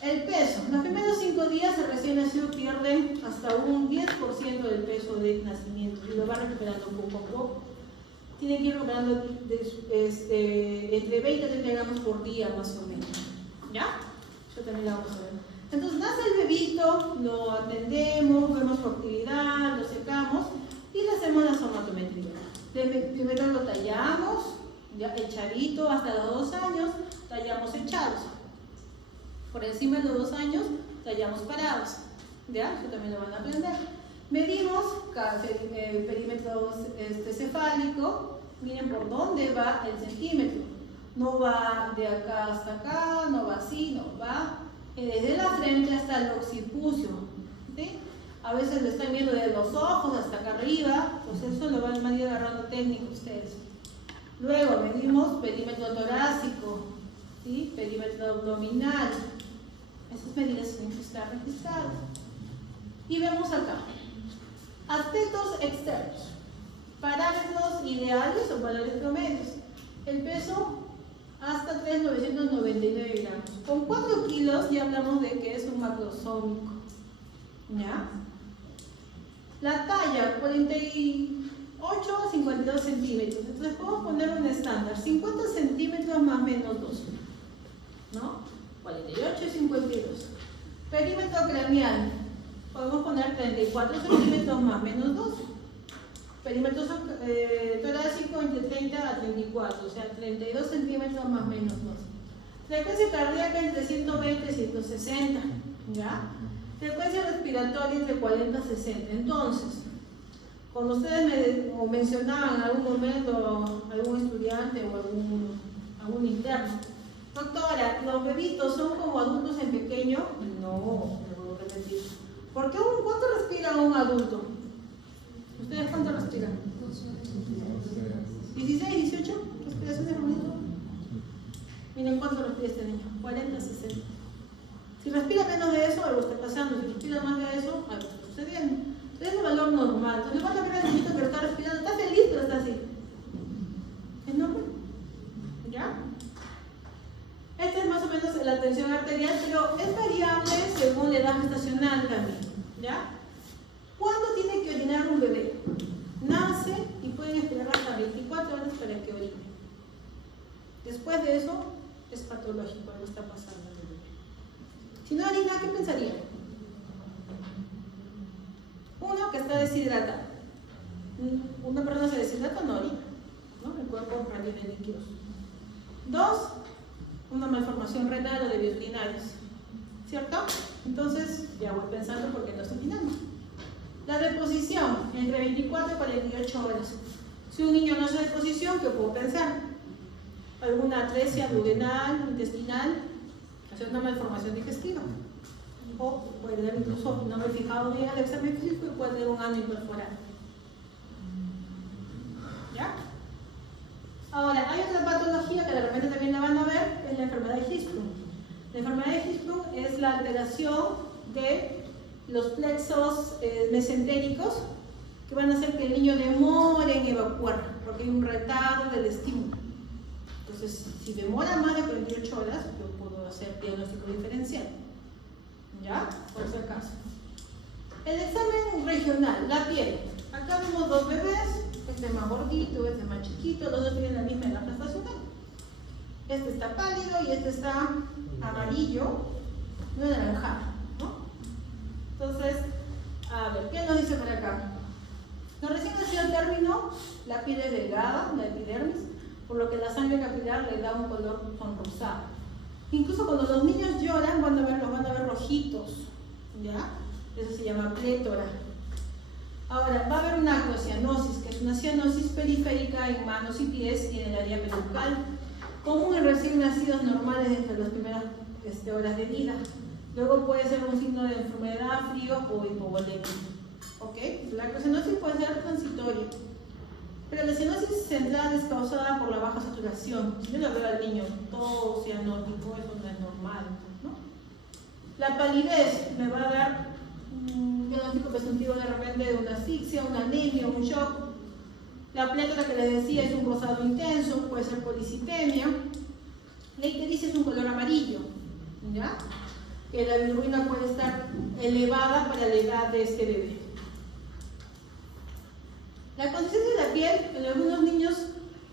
El peso, los primeros 5 días el recién nacido pierde hasta un 10% del peso de nacimiento y lo va recuperando poco a poco. Tiene que ir recuperando entre 20 y 30 gramos por día más o menos, ¿ya? Eso también lo vamos a ver. Entonces nace el bebito, lo atendemos, vemos su actividad, lo secamos y le hacemos la somatometría. Primero lo tallamos, ya echadito hasta los 2 años, tallamos echados. Por encima de los 2 años, tallamos parados. ¿Ya? Eso también lo van a aprender. Medimos perímetro cefálico. Miren por dónde va el centímetro. No va de acá hasta acá, no va así, no va desde la frente hasta el occipucio, ¿sí? A veces lo están viendo desde los ojos hasta acá arriba, pues eso lo van a ir agarrando técnico ustedes. Luego medimos perímetro torácico, ¿sí? Perímetro abdominal. Esas medidas tienen que estar registradas. Y vemos acá, aspectos externos, parámetros ideales o valores promedios. El peso hasta 3,999 gramos. Con 4 kilos ya hablamos de que es un macrosómico, ¿ya? La talla, 48 a 52 centímetros. Entonces podemos poner un estándar, 50 centímetros más menos 2, ¿no? 48 y 52. Perímetro craneal, podemos poner 34 centímetros más menos 2. Perímetro torácico entre 30 a 34, o sea, 32 centímetros más menos 2. Frecuencia cardíaca entre 120 y 160, ¿ya? Frecuencia respiratoria de 40 a 60. Entonces, cuando ustedes me mencionaban en algún momento algún estudiante o algún interno, doctora, ¿los bebitos son como adultos en pequeño? No, le voy a repetir. ¿Cuánto respira un adulto? ¿Ustedes cuánto respiran? 16, 18 respiraciones por minuto. Miren cuánto respira este niño, 40, 60. Si respira menos de eso, algo está pasando. Si respira más de eso, algo está sucediendo. Entonces es el valor normal. Entonces van a ver al niñito que está respirando, está feliz, pero está así. Es normal. ¿Ya? Esta es más o menos la tensión arterial, pero es variable según la edad gestacional también. ¿Ya? ¿Cuándo tiene que orinar un bebé? Nace y pueden esperar hasta 24 horas para que orine. Después de eso, es patológico, algo está pasando en el bebé. Si no orina, ¿qué pensaría? Uno, que está deshidratado. Una persona se deshidrata, no orina, ¿no? El cuerpo revive líquidos. Dos, una malformación renal o de vías urinarias, ¿cierto? Entonces, ya voy pensando por qué no estoy orinando. La deposición, entre 24 y 48 horas. Si un niño no hace deposición, ¿qué puedo pensar? Alguna atresia duodenal, intestinal, hacer una malformación digestiva. O puede tener incluso, no me he fijado bien el examen físico, y puede tener un ano imperforado. ¿Ya? Ahora, hay otra patología que de repente también la van a ver, es la enfermedad de Hirschsprung. La enfermedad de Hirschsprung es la alteración de los plexos mesentéricos que van a hacer que el niño demore en evacuar, porque hay un retardo del estímulo. Entonces, si demora más de 48 horas, yo puedo hacer diagnóstico diferencial. ¿Ya? Por si acaso. El examen regional, la piel. Acá vemos dos bebés, este es más gordito, este es más chiquito, los dos tienen la misma edad gestacional. Este está pálido y este está amarillo, no anaranjado, ¿no? Entonces, a ver, ¿qué nos dice por acá? Nos recién nació el término, la piel es delgada, la epidermis, por lo que la sangre capilar le da un color sonrosado. Incluso cuando los niños lloran, los van a ver rojitos, ¿ya? Eso se llama plétora. Ahora, va a haber una acrocianosis, que es una cianosis periférica en manos y pies y en el área pedunculares, común en recién nacidos normales desde las primeras horas de vida. Luego puede ser un signo de enfermedad, frío o hipovolemia. ¿Ok? La acrocianosis puede ser transitoria, pero la cianosis central es causada por la baja saturación. Si yo lo veo al niño todo cianótico, eso no es normal, ¿no? La palidez me va a dar un diagnóstico presuntivo de repente de una asfixia, una anemia, un shock. La plétora que les decía es un rosado intenso, puede ser policitemia. La ictericia es un color amarillo, ¿ya? Que la bilirrubina puede estar elevada para la edad de este bebé. La consistencia de la piel, en algunos niños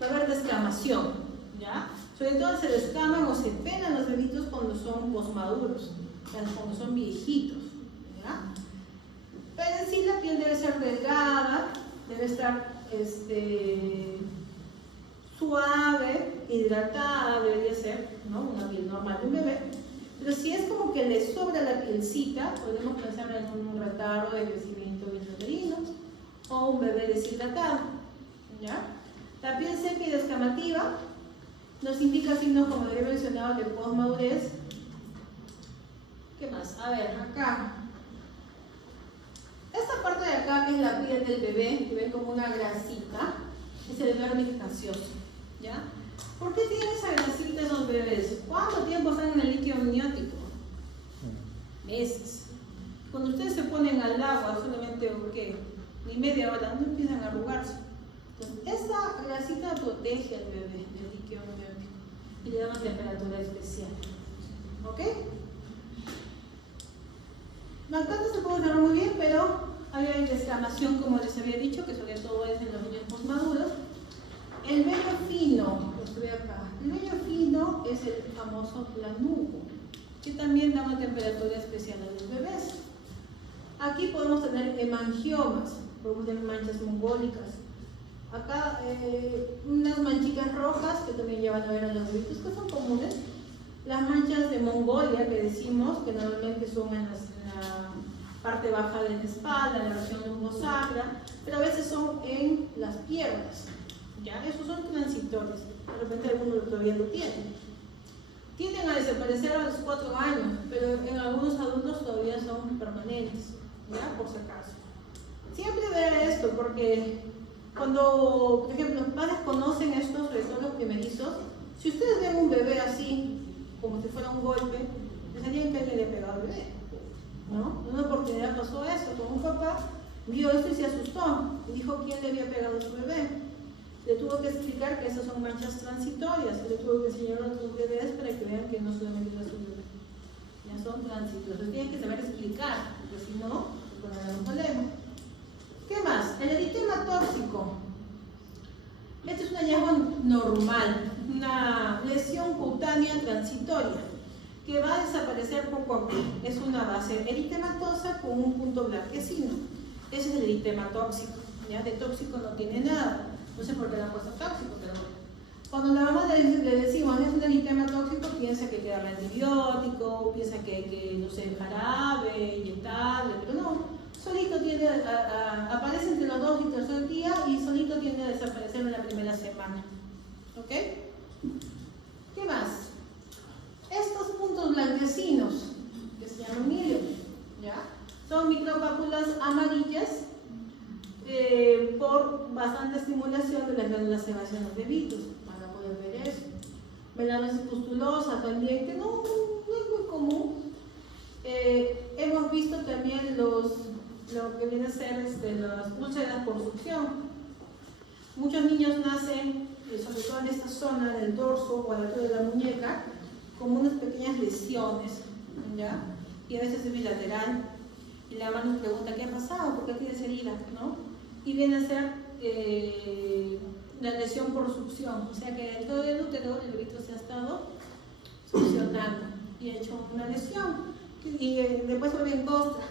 va a haber descamación, ¿ya? Sobre todo se descaman o se pelan los bebitos cuando son posmaduros, cuando son viejitos, ¿ya? Pero en sí la piel debe ser delgada, debe estar suave, hidratada, debería ser, ¿no? Una piel normal de un bebé. Pero si es como que le sobra la pielcita, podemos pensar en un retardo de crecimiento intrauterino o un bebé deshidratado, ¿ya? La piel seca y descamativa nos indica signos, como había mencionado, de posmadurez. ¿Qué más? A ver, acá. Esta parte de acá, que es la piel del bebé, que ven como una grasita, es el dermis gaseoso, ¿ya? ¿Por qué tienen esa grasita esos bebés? ¿Cuánto tiempo están en el líquido amniótico? Meses. Cuando ustedes se ponen al agua, solamente, ¿qué? Ni media hora, no empiezan a arrugarse. Entonces, esa grasita protege al bebé del líquido amniótico y le da una temperatura especial. ¿Ok? Acá no se puede ver muy bien, pero hay descamación, como les había dicho, que sobre todo es en los niños posmaduros. El vello fino, lo estoy acá. El vello fino es el famoso planugo, que también da una temperatura especial a los bebés. Aquí podemos tener hemangiomas, podemos tener manchas mongólicas. Acá unas manchitas rojas que también llevan a ver a los bebitos, que son comunes. Las manchas de Mongolia que decimos, que normalmente son en la parte baja de la espalda, en la región lumbosacra, pero a veces son en las piernas, ¿ya? Esos son transitorios, de repente alguno todavía lo tiene. Tienden a desaparecer a los 4 años, pero en algunos adultos todavía son permanentes, ¿ya? Por si acaso. Siempre vean esto, porque cuando, por ejemplo, los padres conocen esto, sobre todo los primerizos, si ustedes ven un bebé así, como si fuera un golpe, pensarían que alguien le pegó al bebé, ¿no? En una oportunidad pasó eso, con un papá vio esto y se asustó, y dijo quién le había pegado a su bebé. Le tuvo que explicar que esas son manchas transitorias, y le tuvo que enseñar a otros bebés para que vean que no solamente era su bebé, ya son transitorios, tienen que saber explicar, porque si no, se puede dar un problema. ¿Qué más? El eritema tóxico. Este es un hallazgo normal, una lesión cutánea transitoria que va a desaparecer poco a poco. Es una base eritematosa con un punto blanquecino. Ese es el eritema tóxico. ¿Ya? De tóxico no tiene nada. No sé por qué le han puesto tóxico, pero bueno. Cuando la mamá le decimos es un eritema tóxico, piensa que queda antibiótico, piensa que no sé, jarabe, inyectable, pero no. Solito tiende aparece entre los 2 y 3 días y solito tiende a desaparecer en la primera semana. ¿Ok? ¿Qué más? Estos puntos blanquecinos, que se llaman milio, ¿ya? Son micropápulas amarillas por bastante estimulación de las glándulas sebáceas en los bebitos. Van a poder ver eso. Melanosis pustulosa también, que no es muy común. Hemos visto también lo que viene a ser las úlceras por succión. Muchos niños nacen, sobre todo en esta zona del dorso o a la altura de la muñeca, con unas pequeñas lesiones, ¿ya? Y a veces es bilateral. Y la mamá nos pregunta, ¿qué ha pasado? ¿Por qué tienes herida? ¿No? Y viene a ser la lesión por succión. O sea que dentro del útero el bebito se ha estado succionando y ha hecho una lesión. Y después vuelve en costra,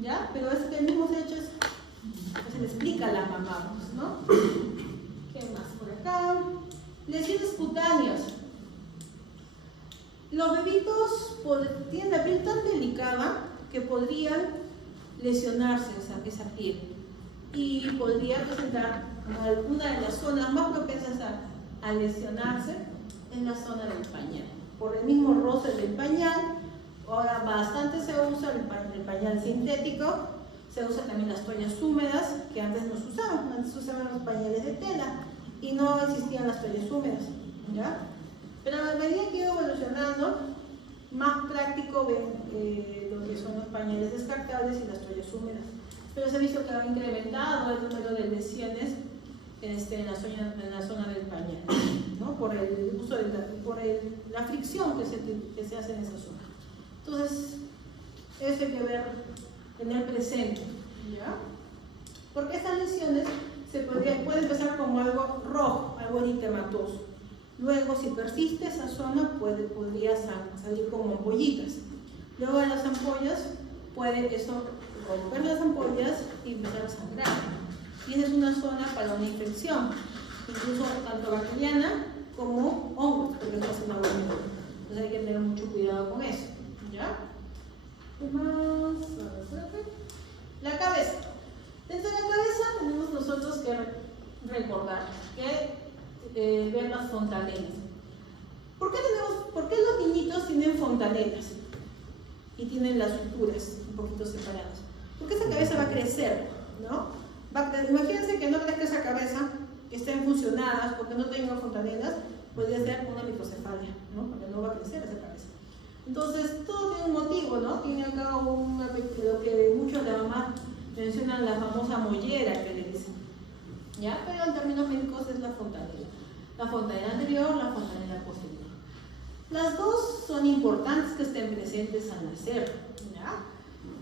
¿ya? Pero es que el mismo hecho se le explica a la mamá, ¿no? ¿Qué más por acá? Lesiones cutáneas. Los bebitos tienen la piel tan delicada que podrían lesionarse esa piel y podría presentar alguna de las zonas más propensas a lesionarse en la zona del pañal. Por el mismo roce del pañal, ahora bastante se usa el pañal sintético, se usan también las toallas húmedas que antes no se usaban, antes se usaban los pañales de tela y no existían las toallas húmedas, ¿ya? Pero a medida que iba evolucionando, más práctico ven lo que son los pañales descartables y las toallas húmedas. Pero se ha visto que ha incrementado el número de lesiones en la zona del pañal, ¿no? Por el uso la fricción que se hace en esa zona. Entonces, eso hay que tener presente, ¿ya? Porque estas lesiones puede empezar como algo rojo, algo eritematoso. Luego, si persiste esa zona, podría salir como ampollitas. Luego de las ampollas, puede eso romper las ampollas y empezar a sangrar. Y esa es una zona para una infección, incluso tanto bacteriana como hongos, porque eso es una buena. Entonces hay que tener mucho cuidado con eso, ¿ya? ¿Qué más? La cabeza. Dentro de la cabeza tenemos nosotros que recordar que ver las fontanelas. ¿Por qué los niñitos tienen fontanelas y tienen las suturas un poquito separadas? Porque esa cabeza va a crecer, ¿no? Imagínense que no crezca esa cabeza, que estén fusionadas, porque no tenga fontanelas, podría ser una microcefalia, ¿no? Porque no va a crecer esa cabeza. Entonces, todo tiene un motivo, ¿no? Tiene acá lo que muchos de la mamá mencionan, la famosa mollera que le dicen, ¿ya? Pero en términos médicos es la fontanela. La fontanela anterior, la fontanela posterior. Las dos son importantes que estén presentes al nacer, ¿ya?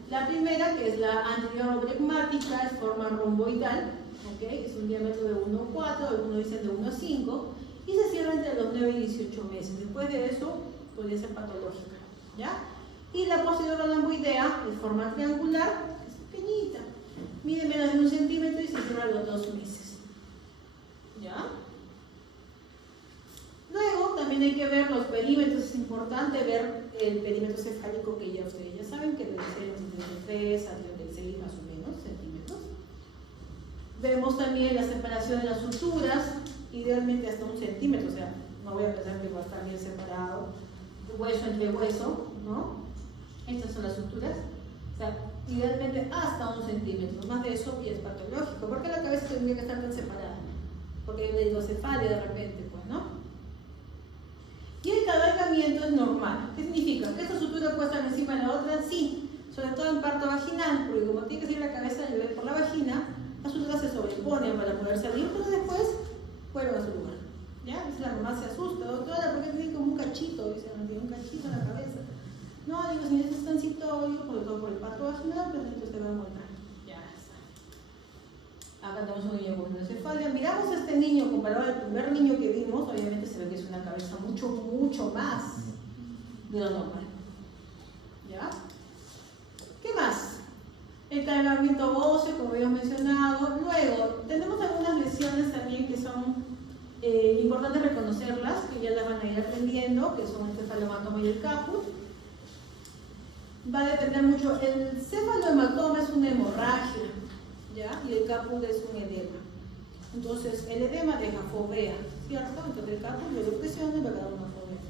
La primera, que es la anterior bregmática, es forma romboidal, ¿okay? Es un diámetro de 1,4, algunos dicen de 1,5, y se cierra entre los 9 y 18 meses. Después de eso, podría ser patológica, ¿ya? Y la posterior romboidea es forma triangular, es pequeñita, mide menos de 1 centímetro y se cierra a los 2 meses, ¿ya? Luego también también hay que ver los perímetros, es importante ver el perímetro cefálico que ya ustedes ya saben que debe ser entre 3 a 36 más o menos centímetros. Vemos también la separación de las suturas, idealmente hasta 1 centímetro, o sea, no voy a pensar que va a estar bien separado, hueso entre hueso, ¿no? Estas son las suturas, o sea, idealmente hasta 1 centímetro, más de eso y es patológico, porque la cabeza tendría que estar tan separada, porque hay una hidrocefalia de repente, pues, ¿no? Y el cabalgamiento es normal. ¿Qué significa? ¿Que esta sutura puede estar encima de la otra? Sí, sobre todo en parto vaginal, porque como tiene que salir la cabeza del bebé por la vagina, las suturas se sobreponen para poder salir, pero después vuelven a su lugar. ¿Ya? Y la mamá se asusta, doctora, ¿por qué tiene como un cachito? Dice, no tiene un cachito en la cabeza. No, digo, si es transitorio, por todo por el parto vaginal, pero entonces se va a volver. Ya está. Acá tenemos un niño con hidrocefalia. Miramos a este niño comparado al primer niño que vimos, obviamente se ve que es una cabeza mucho más de lo normal. ¿Ya? ¿Qué más? El cabalgamiento óseo, como habíamos mencionado. Luego, tenemos algunas lesiones también que son importante reconocerlas, que ya las van a ir aprendiendo, que son el cefalohematoma y el caput. Va a depender mucho, el cefalohematoma es una hemorragia, ¿ya? Y el caput es un edema. Entonces, el edema deja fovea, ¿cierto? Entonces el caput le da presión y va a dar una fovea.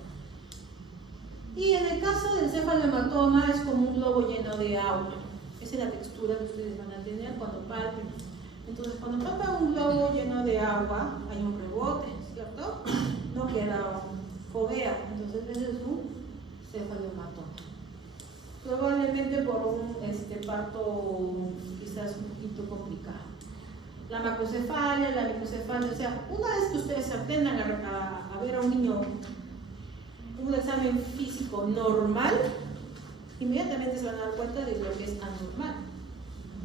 Y en el caso del cefalohematoma es como un globo lleno de agua. Esa es la textura que ustedes van a tener cuando palpen. Entonces, cuando palpan un globo lleno de agua, hay un rebote, ¿cierto? No queda fovea, entonces ese es un cefalohematoma. Probablemente por un parto quizás un poquito complicado. La macrocefalia, la microcefalia, o sea, una vez que ustedes aprendan a ver a un niño un examen físico normal, inmediatamente se van a dar cuenta de lo que es anormal.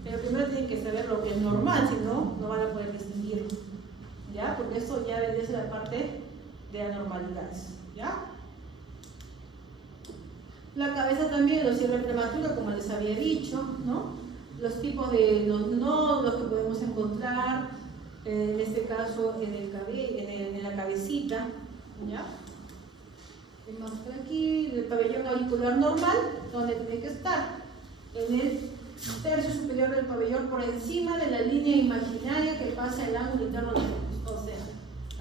Pero primero tienen que saber lo que es normal, si no, no van a poder distinguirlo. ¿Ya? Porque eso ya vendría a ser la parte de anormalidades. ¿Ya? La cabeza también, los cierre prematuro, como les había dicho, ¿no? Los tipos de los nódulos que podemos encontrar, en este caso en la cabecita. ¿Ya? Vemos por aquí, el pabellón auricular normal, donde tiene que estar. En el tercio superior del pabellón, por encima de la línea imaginaria que pasa el ángulo interno del ojo. O sea,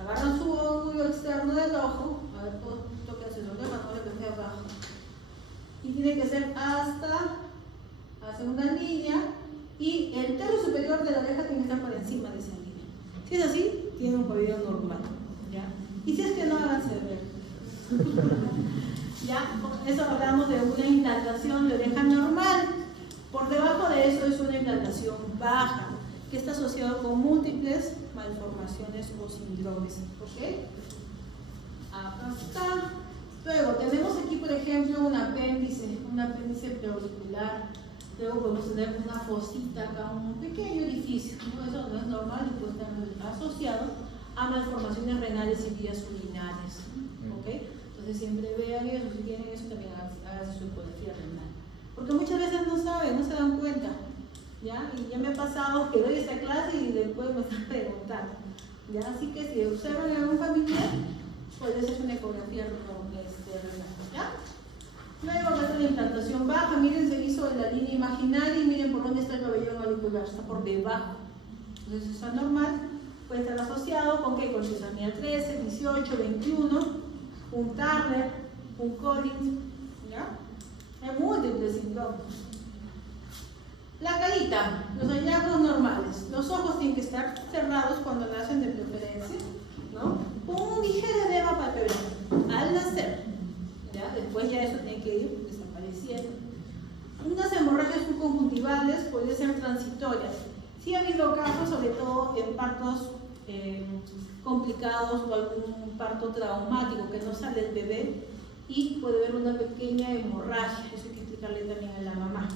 agarran su ángulo externo del ojo, a ver, tóquense los dedos, no le que abajo. Y tiene que ser hasta una línea, y el tercio superior de la oreja tiene que estar por encima de esa línea. Si es así, tiene un pabellón normal. ¿Ya? Y si es que no, háganse ver. ¿Ya? Eso hablamos de una implantación de oreja normal. Por debajo de eso es una implantación baja, que está asociado con múltiples malformaciones o síndromes. ¿Ok? Acá está. Luego tenemos aquí, por ejemplo, un apéndice preauricular. Luego podemos tener una fosita acá, un pequeño orificio, ¿no? Eso no es normal y puede estar asociado a malformaciones renales y vías urinarias. ¿Ok? Entonces siempre vean eso, si tienen eso también hagan su ecografía renal. Porque muchas veces no saben, no se dan cuenta. ¿Ya? Y ya me ha pasado que doy esta clase y después me están preguntando. ¿Ya? Así que si observan a algún familiar, puede ser una ecografía renal. ¿Ya? Luego va a la implantación baja, miren, se hizo en la línea imaginaria y miren por dónde está el pabellón auricular, está por debajo. Entonces eso es anormal, puede estar asociado con ¿qué? Con Chisamia 13, 18, 21, un Turner, un Collins, ¿ya? Hay múltiples síntomas. La carita, los hallazgos normales. Los ojos tienen que estar cerrados cuando nacen de preferencia, ¿no? Un ligero edema palpebral al nacer. ¿Ya? Después ya eso tiene que ir desapareciendo. Unas hemorragias subconjuntivales pueden ser transitorias. Sí ha habido casos, sobre todo en partos complicados o algún parto traumático que no sale el bebé y puede haber una pequeña hemorragia. Eso hay que explicarle también a la mamá.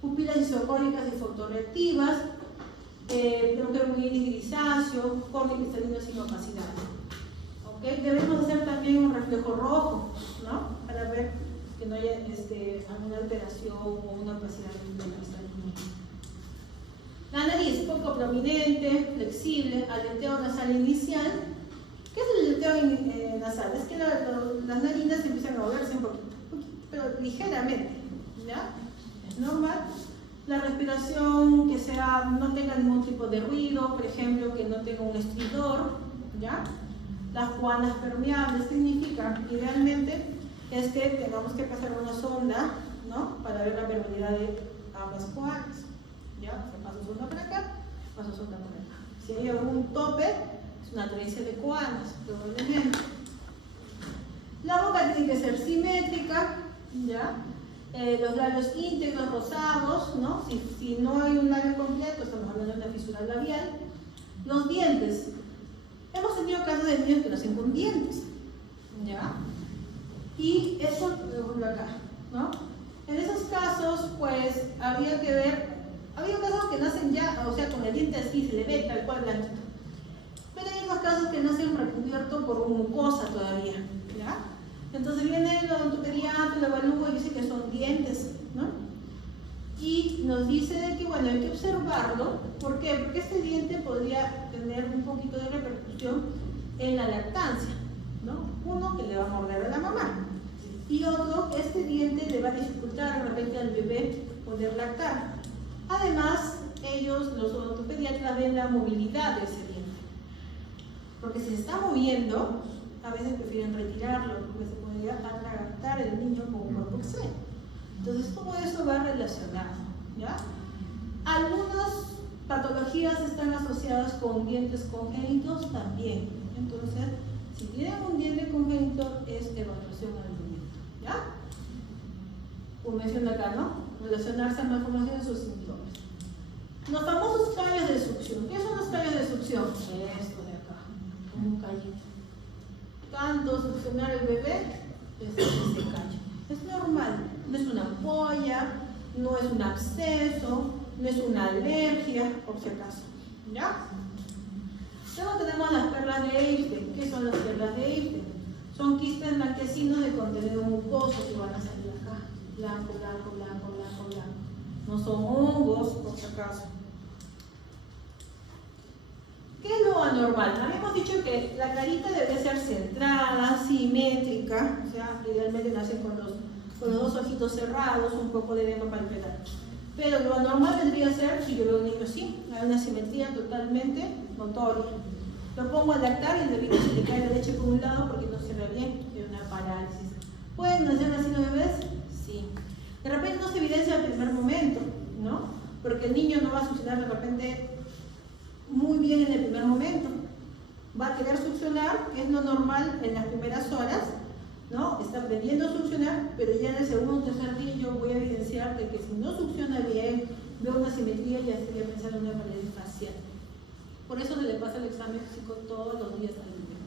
Pupilas isocónicas y fotoreactivas, bronquiolitis grisáceo, córnea cristalina sin opacidad. ¿Okay? Debemos hacer también un reflejo rojo, ¿no? Para ver que no haya alguna alteración o una opacidad cristalina. La nariz poco prominente, flexible, aleteo nasal inicial ¿Qué es el deleteo nasal? Es que las narinas empiezan a moverse un poquito, pero ligeramente, ¿ya? Es normal. La respiración que no tenga ningún tipo de ruido, por ejemplo, que no tenga un estridor, ¿ya? Las juanas permeables significa, idealmente, es que tengamos que pasar una sonda, ¿no? Para ver la permeabilidad de ambas juanas, ¿ya? Se pasa sonda por acá, pasa sonda por acá. Si hay algún tope, es una carencia de juanas, probablemente. La boca tiene que ser simétrica, ¿ya? Los labios íntegros, rosados, ¿no? Si no hay un labio completo, estamos hablando de una fisura labial. Los dientes. Hemos tenido casos de niños que nacen con dientes, ¿ya? Y eso lo pongo acá, ¿no? En esos casos, pues, había que ver, había casos que nacen ya, o sea, con el diente así, se le ve tal cual blanquito. Pero hay unos casos que nacen recubiertos por una mucosa todavía, ¿ya? Entonces viene el odontopediatra, lo evalúa y dice que son dientes, ¿no? Y nos dice que, bueno, hay que observarlo. ¿Por qué? Porque este diente podría tener un poquito de repercusión en la lactancia, ¿no? Uno, que le va a morder a la mamá. Y otro, este diente le va a dificultar de repente al bebé poder lactar. Además, los odontopediatras, ven la movilidad de ese diente. Porque si se está moviendo, a veces prefieren retirarlo, porque se podría atragantar el niño con un cuerpo extraño. Entonces, todo eso va relacionado, ¿ya? Algunas patologías están asociadas con dientes congénitos también. Entonces, si tienen un diente congénito, es evaluación al momento, ¿ya? Como menciona acá, ¿no? Relacionarse a malformación de sus síntomas. Los famosos callos de succión. ¿Qué son los callos de succión? Esto de acá, como un callito. Tanto succionar el bebé, es este callo. Es normal, no es una ampolla, no es un absceso, no es una alergia, por si acaso, ¿ya? Luego tenemos las perlas de Eystein. ¿Qué son las perlas de Eystein? Son quistes blanquecinos de contenido mucoso que van a salir acá. Blanco, blanco, blanco, blanco, blanco. No son hongos, por si acaso. ¿Qué es lo anormal? Habíamos dicho que la carita debe ser centrada, simétrica, o sea, idealmente nacen con los dos ojitos cerrados, un poco de edema palpebral. Pero lo anormal vendría a ser, si yo veo un niño así, hay una simetría totalmente notoria. Lo pongo a lactar y el bebé se le cae la leche por un lado porque no cierra bien, hay una parálisis. ¿Pueden nacer así los bebés? Sí. De repente no se evidencia al primer momento, ¿no? Porque el niño no va a succionar de repente muy bien en el primer momento. Va a querer succionar, que es lo normal en las primeras horas, ¿no? Está aprendiendo a succionar, pero ya en el segundo o tercer día yo voy a evidenciar de que si no succiona bien, veo una simetría, ya estaría pensando en una parálisis facial. Por eso se le pasa el examen físico todos los días al niño.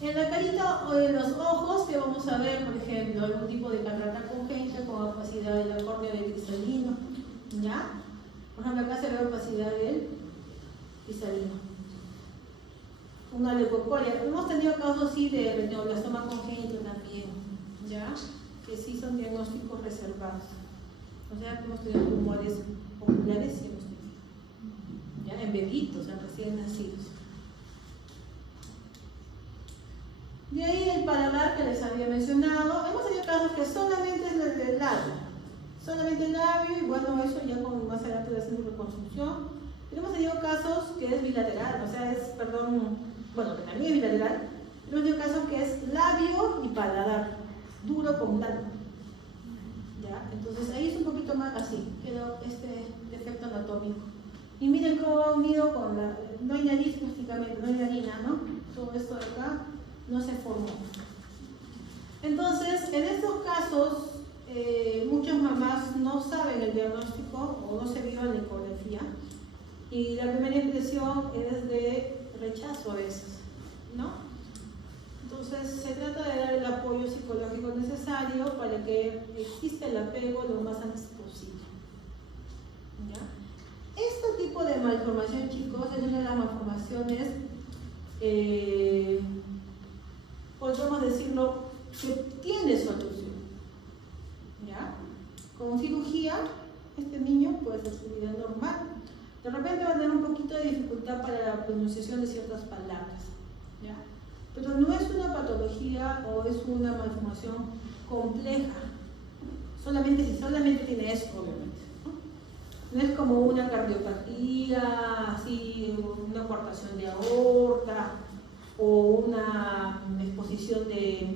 En la carita o en los ojos, que vamos a ver, por ejemplo, algún tipo de catarata congénita con opacidad de la córnea de cristalino, ¿ya? Por ejemplo, acá se ve opacidad del cristalino. Una leucocoria. Hemos tenido casos así de retinoblastoma congénito también, ¿ya? Que sí son diagnósticos reservados. O sea, que hemos tenido tumores oculares y hemos tenido, ¿ya? En bebitos, en recién nacidos. De ahí el paladar que les había mencionado. Hemos tenido casos que solamente es el labio. Solamente el labio, y bueno, eso ya con más adelante de hacer reconstrucción. Pero hemos tenido casos que es bilateral, o sea, bueno, que también es bilateral. Hemos tenido casos que es labio y paladar, duro con blando. ¿Ya? Entonces ahí es un poquito más así, quedó este defecto anatómico. Y miren cómo va unido con no hay nariz prácticamente, no hay narina, ¿no? Todo esto de acá no se formó. Entonces, en estos casos, muchas mamás no saben el diagnóstico o no se vio la ecografía y la primera impresión es de rechazo a veces, ¿no? Entonces, se trata de dar el apoyo psicológico necesario para que exista el apego lo más antes posible, ¿ya? Este tipo de malformación, chicos, es una de las malformaciones, podemos decirlo, que tiene solución, ¿ya? Con cirugía, este niño puede ser su vida normal. De repente va a tener un poquito de dificultad para la pronunciación de ciertas palabras, ¿ya? Pero no es una patología o es una malformación compleja, si solamente tiene eso, obviamente. No es como una cardiopatía, así, una coartación de aorta o una exposición de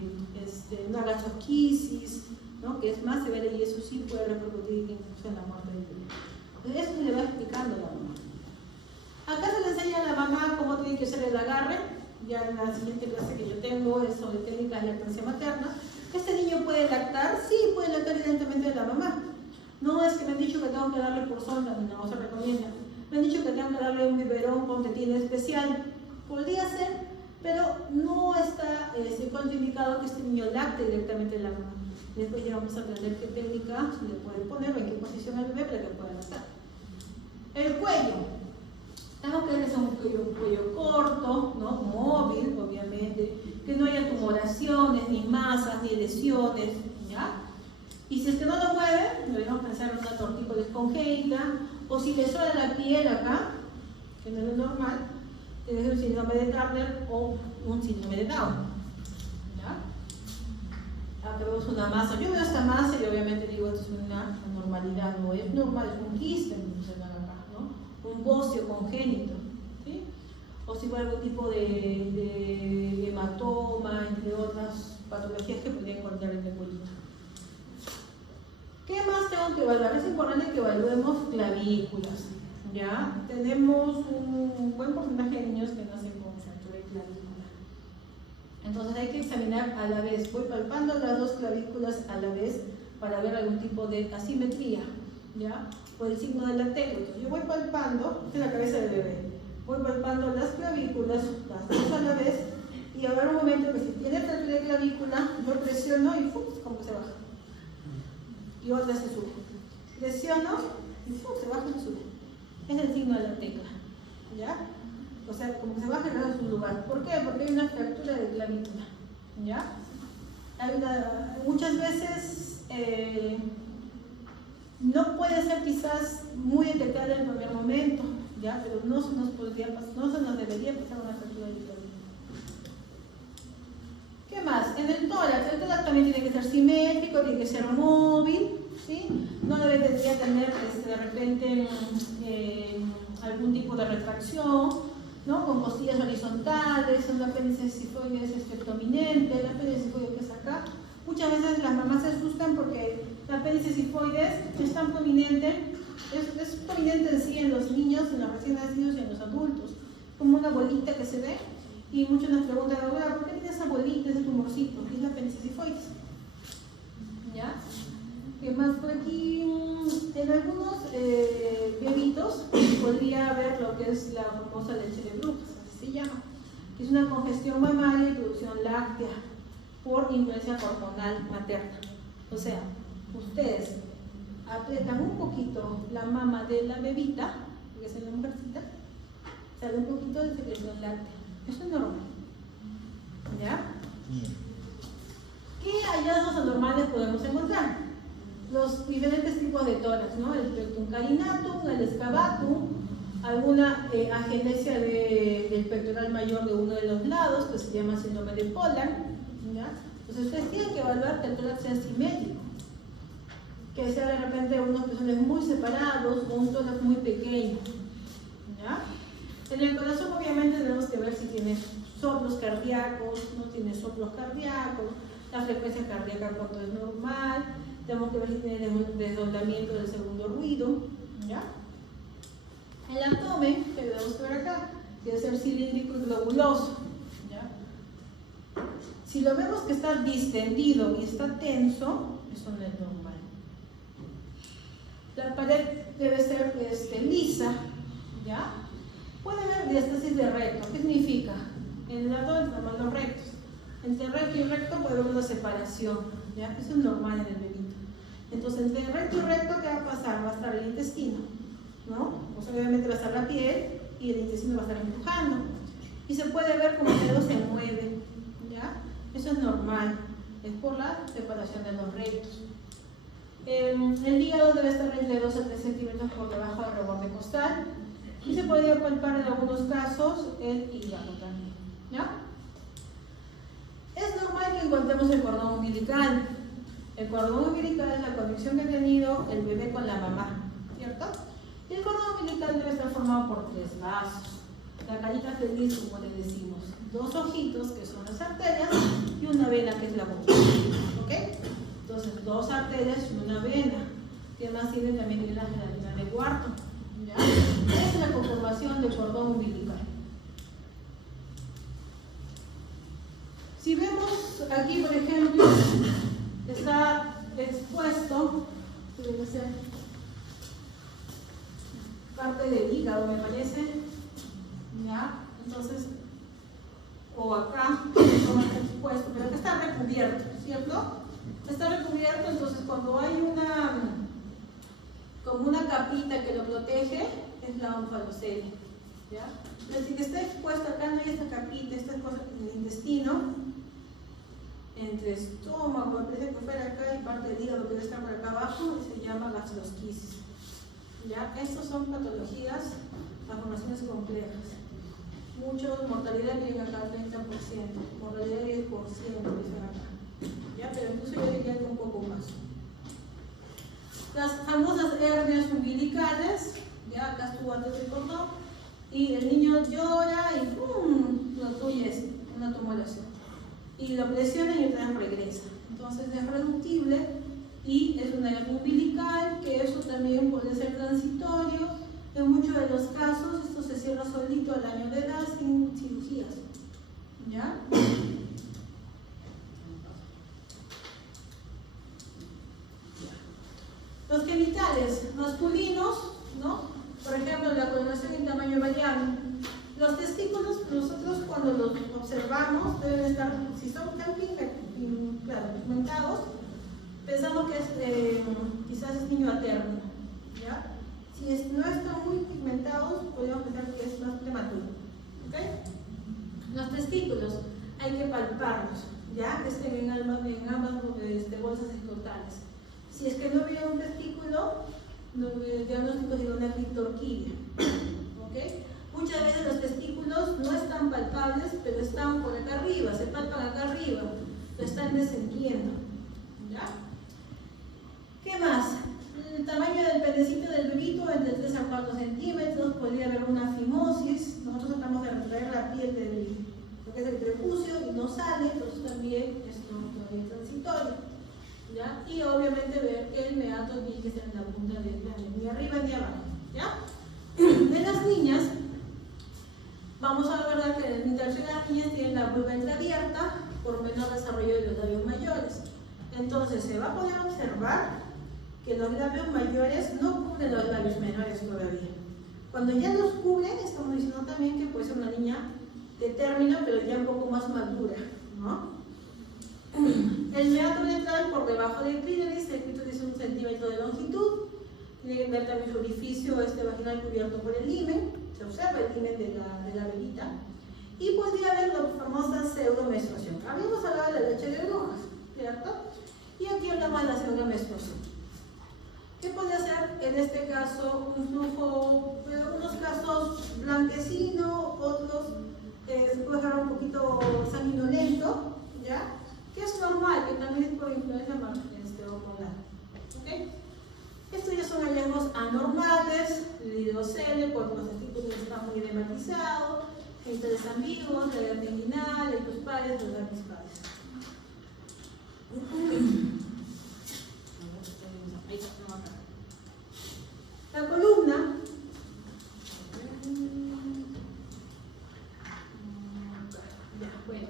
una gastrosquisis, ¿no? Que es más severa y eso sí puede repercutir incluso en la muerte del bebé. Entonces, esto le va explicando la mamá. Acá se le enseña a la mamá cómo tiene que ser el agarre. Ya en la siguiente clase que yo tengo es sobre técnicas de lactancia materna. ¿Este niño puede lactar? Sí, puede lactar evidentemente de la mamá. No es que me han dicho que tengo que darle por sonda, no se recomienda. Me han dicho que tengo que darle un biberón con tetina especial. Podría ser, pero no está contraindicado que este niño lacte directamente de la mamá. Después ya vamos a aprender qué técnica se le puede poner o en qué posición al bebé para que pueda lactar. El cuello. Tenemos que ver que sea un cuello corto, ¿no? Móvil, obviamente, que no haya tumoraciones, ni masas, ni lesiones, ¿ya? Y si es que no lo mueve, deberíamos pensar en una tortícolis congénita, o si le sobra la piel acá, que no es normal, tiene que ser un síndrome de Turner o un síndrome de Down, ¿ya? Acá vemos una masa, yo veo esta masa y obviamente digo, esto es una anormalidad, no es normal, es un quiste, ¿no? Un bocio congénito, ¿sí? O si fuera algún tipo de hematoma, entre otras patologías que podría encontrar en el cuello. ¿Qué más tengo que evaluar? Es importante que evaluemos clavículas, ¿ya? Tenemos un buen porcentaje de niños que nacen con fractura de clavícula. Entonces hay que examinar a la vez, voy palpando las dos clavículas a la vez para ver algún tipo de asimetría, ¿ya? Por el signo de la tecla. Yo voy palpando, esta es la cabeza del bebé, voy palpando las clavículas, las dos a la vez, y habrá un momento que si tiene fractura de clavícula, yo presiono y ¡pum! Como que se baja. Y otra se sube. Presiono y ¡pum! Se baja y se sube. Es el signo de la tecla, ¿ya? O sea, como que se baja y regresa a su lugar. ¿Por qué? Porque hay una fractura de clavícula, ¿ya? Muchas veces no puede ser quizás muy detectable en el primer momento, ¿ya? Pero no se nos debería pasar una fractura de clavícula. ¿Qué más? En el tórax también tiene que ser simétrico, tiene que ser móvil, ¿sí? No debería tener de repente algún tipo de retracción, ¿no? Con costillas horizontales, un apéndice cifoides prominente, el apéndice cifoide que es acá. Muchas veces las mamás se asustan porque el apéndice cifoides es tan prominente, es prominente en sí en los niños, en los recién nacidos y en los adultos, como una bolita que se ve. Y muchos nos preguntan, ¿por qué tiene esa bolita, ese tumorcito? ¿Qué es la apéndice cifoides? ¿Ya? ¿Qué más por aquí? En algunos bebitos podría haber lo que es la famosa leche de brujas, así se llama, que es una congestión mamaria y producción láctea por influencia hormonal materna. O sea, ustedes aprietan un poquito la mama de la bebita, que es en la mujercita, sale un poquito de secreción láctea. Eso es normal, ¿ya? ¿Qué hallazgos anormales podemos encontrar? Los diferentes tipos de tórax, ¿no? El pectum carinatum, el excavatum, alguna agenesia del pectoral mayor de uno de los lados, que se llama síndrome de Pollard, ¿ya? Entonces ustedes tienen que evaluar que el tórax sea simétrico, que sea de repente unos pezones muy separados o un tórax muy pequeño, ¿ya? En el corazón obviamente tenemos que ver si tiene soplos cardíacos, no tiene soplos cardíacos, la frecuencia cardíaca cuánto es normal, tenemos que ver si tiene desdoblamiento del segundo ruido, ¿ya? El abdomen, que debemos ver acá, debe ser cilíndrico y globuloso, ¿ya? Si lo vemos que está distendido y está tenso, eso no es normal. La pared debe ser lisa, ¿ya? Puede haber diástasis de recto. ¿Qué significa? En el abdomen tenemos los rectos. Entre recto y recto puede haber una separación, ¿ya? Eso es normal en el bebito. Entonces, entre recto y recto, ¿qué va a pasar? Va a estar el intestino, ¿no? Pues obviamente va a estar la piel y el intestino va a estar empujando. Y se puede ver como el dedo se mueve, ¿ya? Eso es normal. Es por la separación de los rectos. El hígado debe estar entre 2 a 3 centímetros por debajo del reborde costal. Y se podría palpar en algunos casos el hígado también, ¿ya? encontremos el cordón umbilical. El cordón umbilical es la conexión que ha tenido el bebé con la mamá, ¿cierto? Y el cordón umbilical debe estar formado por 3 vasos. La carita feliz, como le decimos. 2 ojitos, que son las arterias, y una vena, que es la boca. ¿Ok? Entonces, 2 arterias y una vena. ¿Qué más tiene? También tiene la gelatina de cuarto. ¿Ya? Esa es la conformación del cordón umbilical. Si vemos aquí, por ejemplo, está expuesto, debe ser parte del hígado, me parece, ¿ya? Entonces, o acá, no está expuesto, pero acá está recubierto, ¿cierto? Está recubierto, entonces cuando hay como una capita que lo protege, es la onfalocelia, ¿ya? Es decir, que está expuesto acá, no hay esta capita, esta cosa en el intestino, entre estómago, parece que fuera acá y parte del hígado que debe estar por acá abajo, y se llama gastrosquisis. ¿Ya? Estas son patologías, malformaciones complejas. Muchos, mortalidad llega acá al 30%, mortalidad 10%, dicen acá. ¿Ya? Pero incluso yo diría que un poco más. Las famosas hernias umbilicales, ya acá estuvo antes el cordón, y el niño llora y ¡pum! Lo tuye una tumulación. Y lo presionan y otra vez regresa. Entonces es reductible y es una hernia umbilical, que eso también puede ser transitorio. En muchos de los casos esto se cierra solito al año de edad sin cirugías. ¿Ya? Los genitales masculinos, ¿no? Por ejemplo, la coloración en tamaño variable. Los testículos, nosotros cuando los observamos, deben estar, si son tan pigmentados, pensamos que es, quizás es niño a término, ¿ya? Si no están muy pigmentados, podemos pensar que es más prematuro, ¿ok? Los testículos, hay que palparlos, ¿ya? En ambas bolsas escrotales. Si es que no hubiera un testículo, el diagnóstico sería una criptorquidia, ¿ok? Muchas veces los testículos no están palpables, pero están por acá arriba, se palpan acá arriba, lo están descendiendo, ¿ya? ¿Qué más? El tamaño del pedacito del bebito, entre 3 a 4 centímetros, podría haber una fimosis. Nosotros tratamos de retraer la piel del lo que es el prepucio y no sale, entonces también es todavía transitorio, ¿ya? Y obviamente ver que el meato tiene que estar en la punta del cráneo, ni arriba ni abajo, ¿ya? De las niñas, vamos a ver que en el tercio de las niñas tienen la vulva entreabierta por menor desarrollo de los labios mayores. Entonces se va a poder observar que los labios mayores no cubren los labios menores todavía. Cuando ya los cubren, estamos diciendo también que puede ser una niña de término, pero ya un poco más madura, ¿no? El meato ventral por debajo del clítoris, el clítoris es 1 centímetro de longitud. Tiene que tener también su orificio vaginal cubierto por el himen, se observa el himen de la bebita. Y podría haber la famosa pseudomenstruación. Habíamos hablado de la leche de brujas, ¿cierto? Y aquí hablamos de la pseudomenstruación. ¿Qué puede hacer en este caso? Un flujo, unos casos blanquecino, otros se puede dejar un poquito sanguinolento, ¿ya? Que es normal, que también es por influencia hormonal, ¿ok? Estos ya son hallazgos anormales, el hidrocele, cuando los testículos están muy edematizados, genitales ambiguos, la hernia inguinal, el pares, los herpes pares. La columna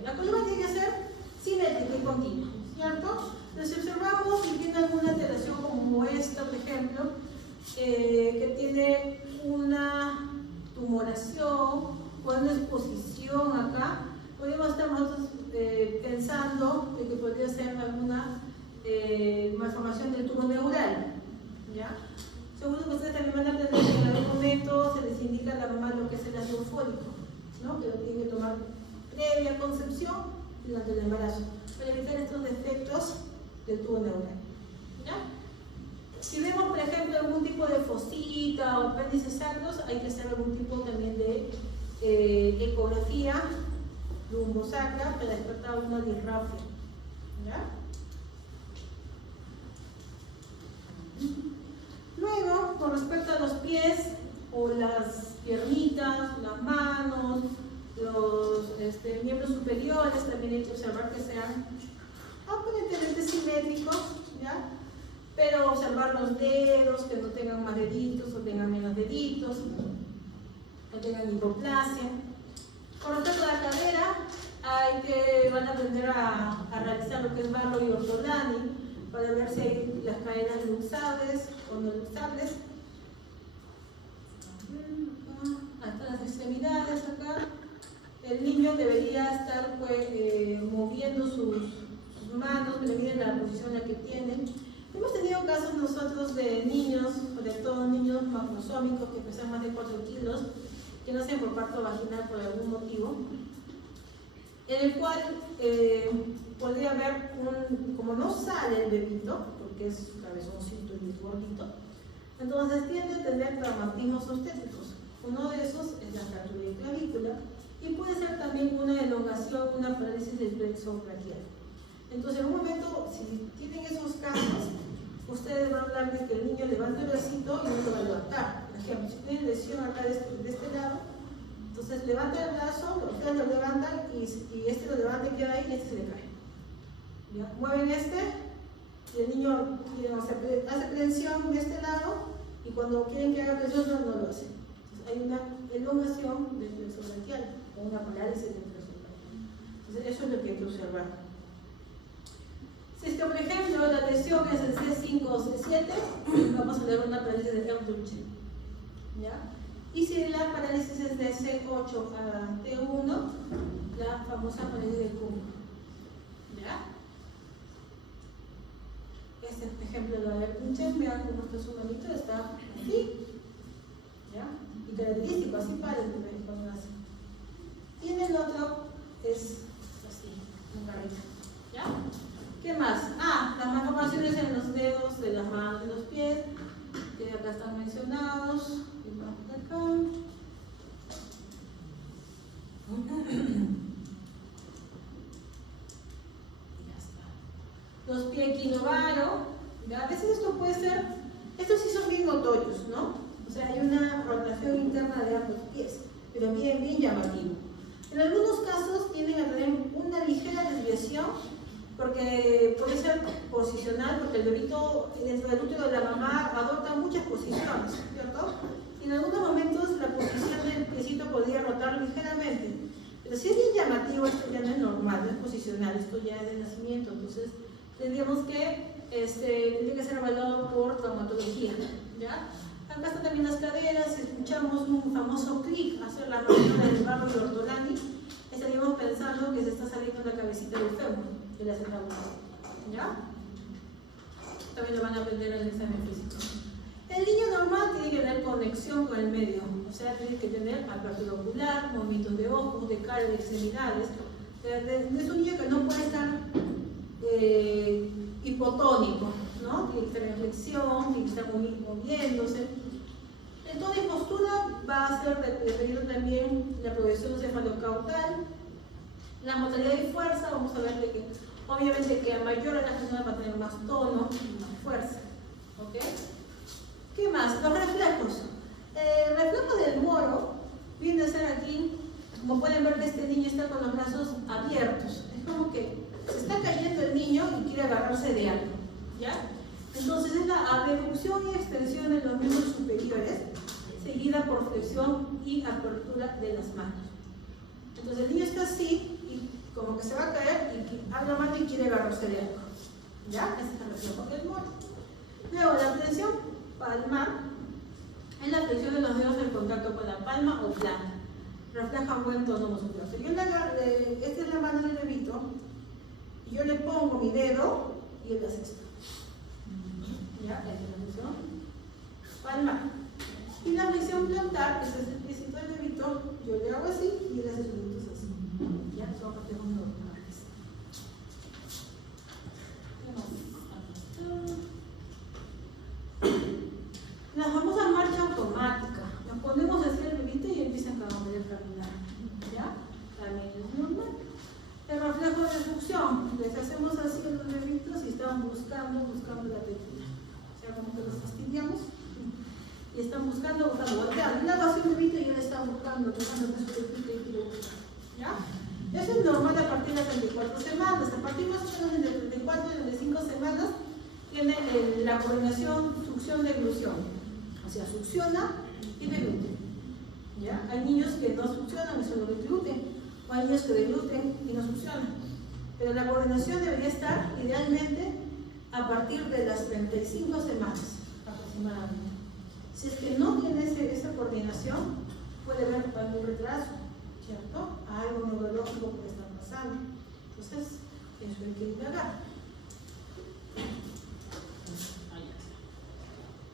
la columna tiene que ser simétrica y continua, ¿cierto? Entonces, si observamos si tiene alguna alteración como esta, por ejemplo, que tiene una tumoración o una exposición acá, podemos estar nosotros pensando de que podría ser alguna malformación del tubo neural, ¿ya? Seguro que ustedes también van a tener que en algún momento se les indica a la mamá lo que es el ácido fólico, ¿no? Que lo tienen que tomar previa concepción y durante el embarazo, para evitar estos defectos del tubo neural, ¿ya? Si vemos, por ejemplo, algún tipo de fosita o apéndices sacros, hay que hacer algún tipo también de ecografía lumbosacra para despertar una disrafia, ¿Ya? Luego, con respecto a los pies o las piernitas, las manos, los miembros superiores, también hay que observar que sean aparentemente simétricos, ¿ya? Pero observar los dedos, que no tengan más deditos o tengan menos deditos, no tengan hipoplasia. Con respecto a la cadera, van a aprender a realizar lo que es Barlow y Ortolani para ver si hay las caderas luxables o no luxables. Hasta las extremidades acá. El niño debería estar moviendo sus manos, pero miren la posición en la que tienen. Hemos tenido casos nosotros de niños, sobre todo niños macrosómicos que pesan más de 4 kilos, que nacen por parto vaginal por algún motivo, en el cual podría haber como no sale el bebito, porque es cabezoncito y es gordito, entonces tiende a tener traumatismos obstétricos. Uno de esos es la fractura de clavícula y puede ser también una elongación, una parálisis del plexo braquial. Entonces, en un momento, si tienen esos casos, ustedes van a hablar de que el niño levanta el bracito y no lo va a levantar. Por ejemplo, si tienen lesión acá de este lado, entonces levanta el brazo, ustedes lo levantan y este lo levanta y queda ahí y este se le cae. ¿Ya? Mueven y el niño hace prensión de este lado y cuando quieren que haga presión no lo hace. Entonces, hay una elongación del plexo braquial o una parálisis del plexo braquial. Entonces, eso es lo que hay que observar. Si es que, por ejemplo, la lesión es el C5 o C7, vamos a ver una parálisis de Ehrlich. ¿Ya? Y si la parálisis es de C8 a T1, la famosa parálisis de Kummer. ¿Ya? Este ejemplo lo de Ehrlich, vean cómo está su manito, está así. ¿Ya? Y característico, así para el bebé cuando nace. Y en el otro es así, un garrito. ¿Ya? ¿Qué más? Las malformaciones en los dedos de las manos y los pies, que acá están mencionados. Y vamos acá. Y ya está. Los pies quinovaro. A veces esto puede ser, estos sí son bien notorios, ¿no? O sea, hay una rotación interna de ambos pies, pero bien llamativo. En algunos casos tienden a tener una ligera desviación, porque puede ser posicional, porque el bebito dentro del útero de la mamá adopta muchas posiciones, ¿cierto? Y en algunos momentos la posición del piecito podría rotar ligeramente, pero si es bien llamativo, esto ya no es normal, no es posicional, esto ya es de nacimiento, entonces tendríamos que, tendría que ser evaluado por traumatología, ¿ya? Acá están también las caderas, escuchamos un famoso clic hacer la ruptura del Barlow y Ortolani, estaríamos pensando que se está saliendo la cabecita del fémur, de la sentadura, ¿ya? También lo van a aprender en el examen físico. El niño normal tiene que tener conexión con el medio, o sea, tiene que tener apertura ocular, movimientos de ojos, de cara y de extremidades. Es un niño que no puede estar hipotónico, ¿no? Tiene que estar en flexión, tiene que estar moviéndose. El tono y postura va a ser dependiendo también la progresión cefalocaudal. La modalidad y fuerza, vamos a ver de que obviamente que a mayor edad va a tener más tono y más fuerza. ¿Ok? ¿Qué más? Los reflejos. El reflejo del moro viene a ser aquí, como pueden ver que este niño está con los brazos abiertos. Es como que se está cayendo el niño y quiere agarrarse de algo. ¿Ya? Entonces es la abducción y extensión de los miembros superiores, seguida por flexión y apertura de las manos. Entonces el niño está así y como que se va a caer y abre la mano y quiere agarrarse de algo. ¿Ya? Ese es el reflejo del moro. Luego la flexión palmar es la flexión de los dedos en contacto con la palma o plana. Refleja un buen tono muscular. Yo le agarro, esta es la mano del bebito y yo le pongo mi dedo y él hace esto. ¿Ya? Esta es la flexión palmar. Y la flexión plantar, ese es el piecito del bebito, yo le hago así y él hace sus deditos así. ¿Ya? Son reflejos normales. La famosa marcha automática. Nos ponemos así el bebito y empiezan a caminar. ¿Ya? También es normal. El reflejo de succión. Les hacemos así el buscando la tetita. O sea, como que los fastidiamos y están buscando, volteando. Una vacía un bebito y él está buscando su tetita y quiere buscar. ¿Ya? Eso es normal a partir de las 34 semanas. A partir más o menos de 34 y 35 semanas tiene la coordinación succión-deglución. O sea, succiona y deglute. ¿Ya? Hay niños que no succionan y solo degluten, o hay niños que degluten y no succionan. Pero la coordinación debería estar idealmente a partir de las 35 semanas aproximadamente. Si es que no tiene esa coordinación, puede haber algún retraso, ¿cierto? Algo neurológico que está pasando. Entonces, eso hay que indagar.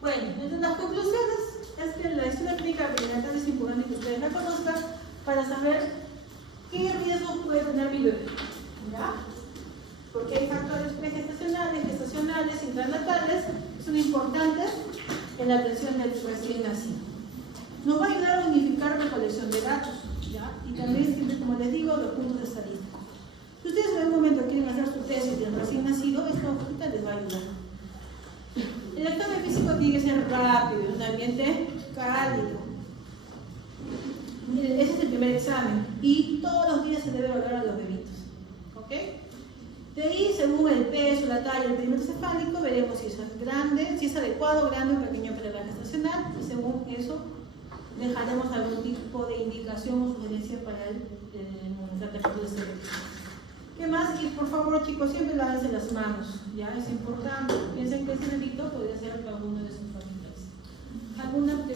Bueno, entonces las conclusiones es que la historia clínica perinatal es importante que ustedes la conozcan para saber qué riesgos puede tener mi bebé, ¿ya? Porque hay factores pregestacionales, gestacionales, intranatales que son importantes en la atención del recién nacido. Nos va a ayudar a unificar la colección de datos, ¿ya? Y también, siempre, como les digo, los puntos estadísticos. Si ustedes en algún momento quieren hacer su tesis del recién nacido, esta hojita les va a ayudar. El examen físico tiene que ser rápido, en un ambiente cálido. Ese es el primer examen y todos los días se debe evaluar a los bebitos. ¿Ok? De ahí, según el peso, la talla, el perímetro cefálico, veremos si es grande, si es adecuado, grande o pequeño para la gestacional, y según eso dejaremos algún tipo de indicación o sugerencia para el tratamiento de este bebé. ¿Qué más? Y por favor, chicos, siempre lávense las manos, ¿ya? Es importante. Piensen que este bebito podría ser alguno de sus familiares. ¿Alguna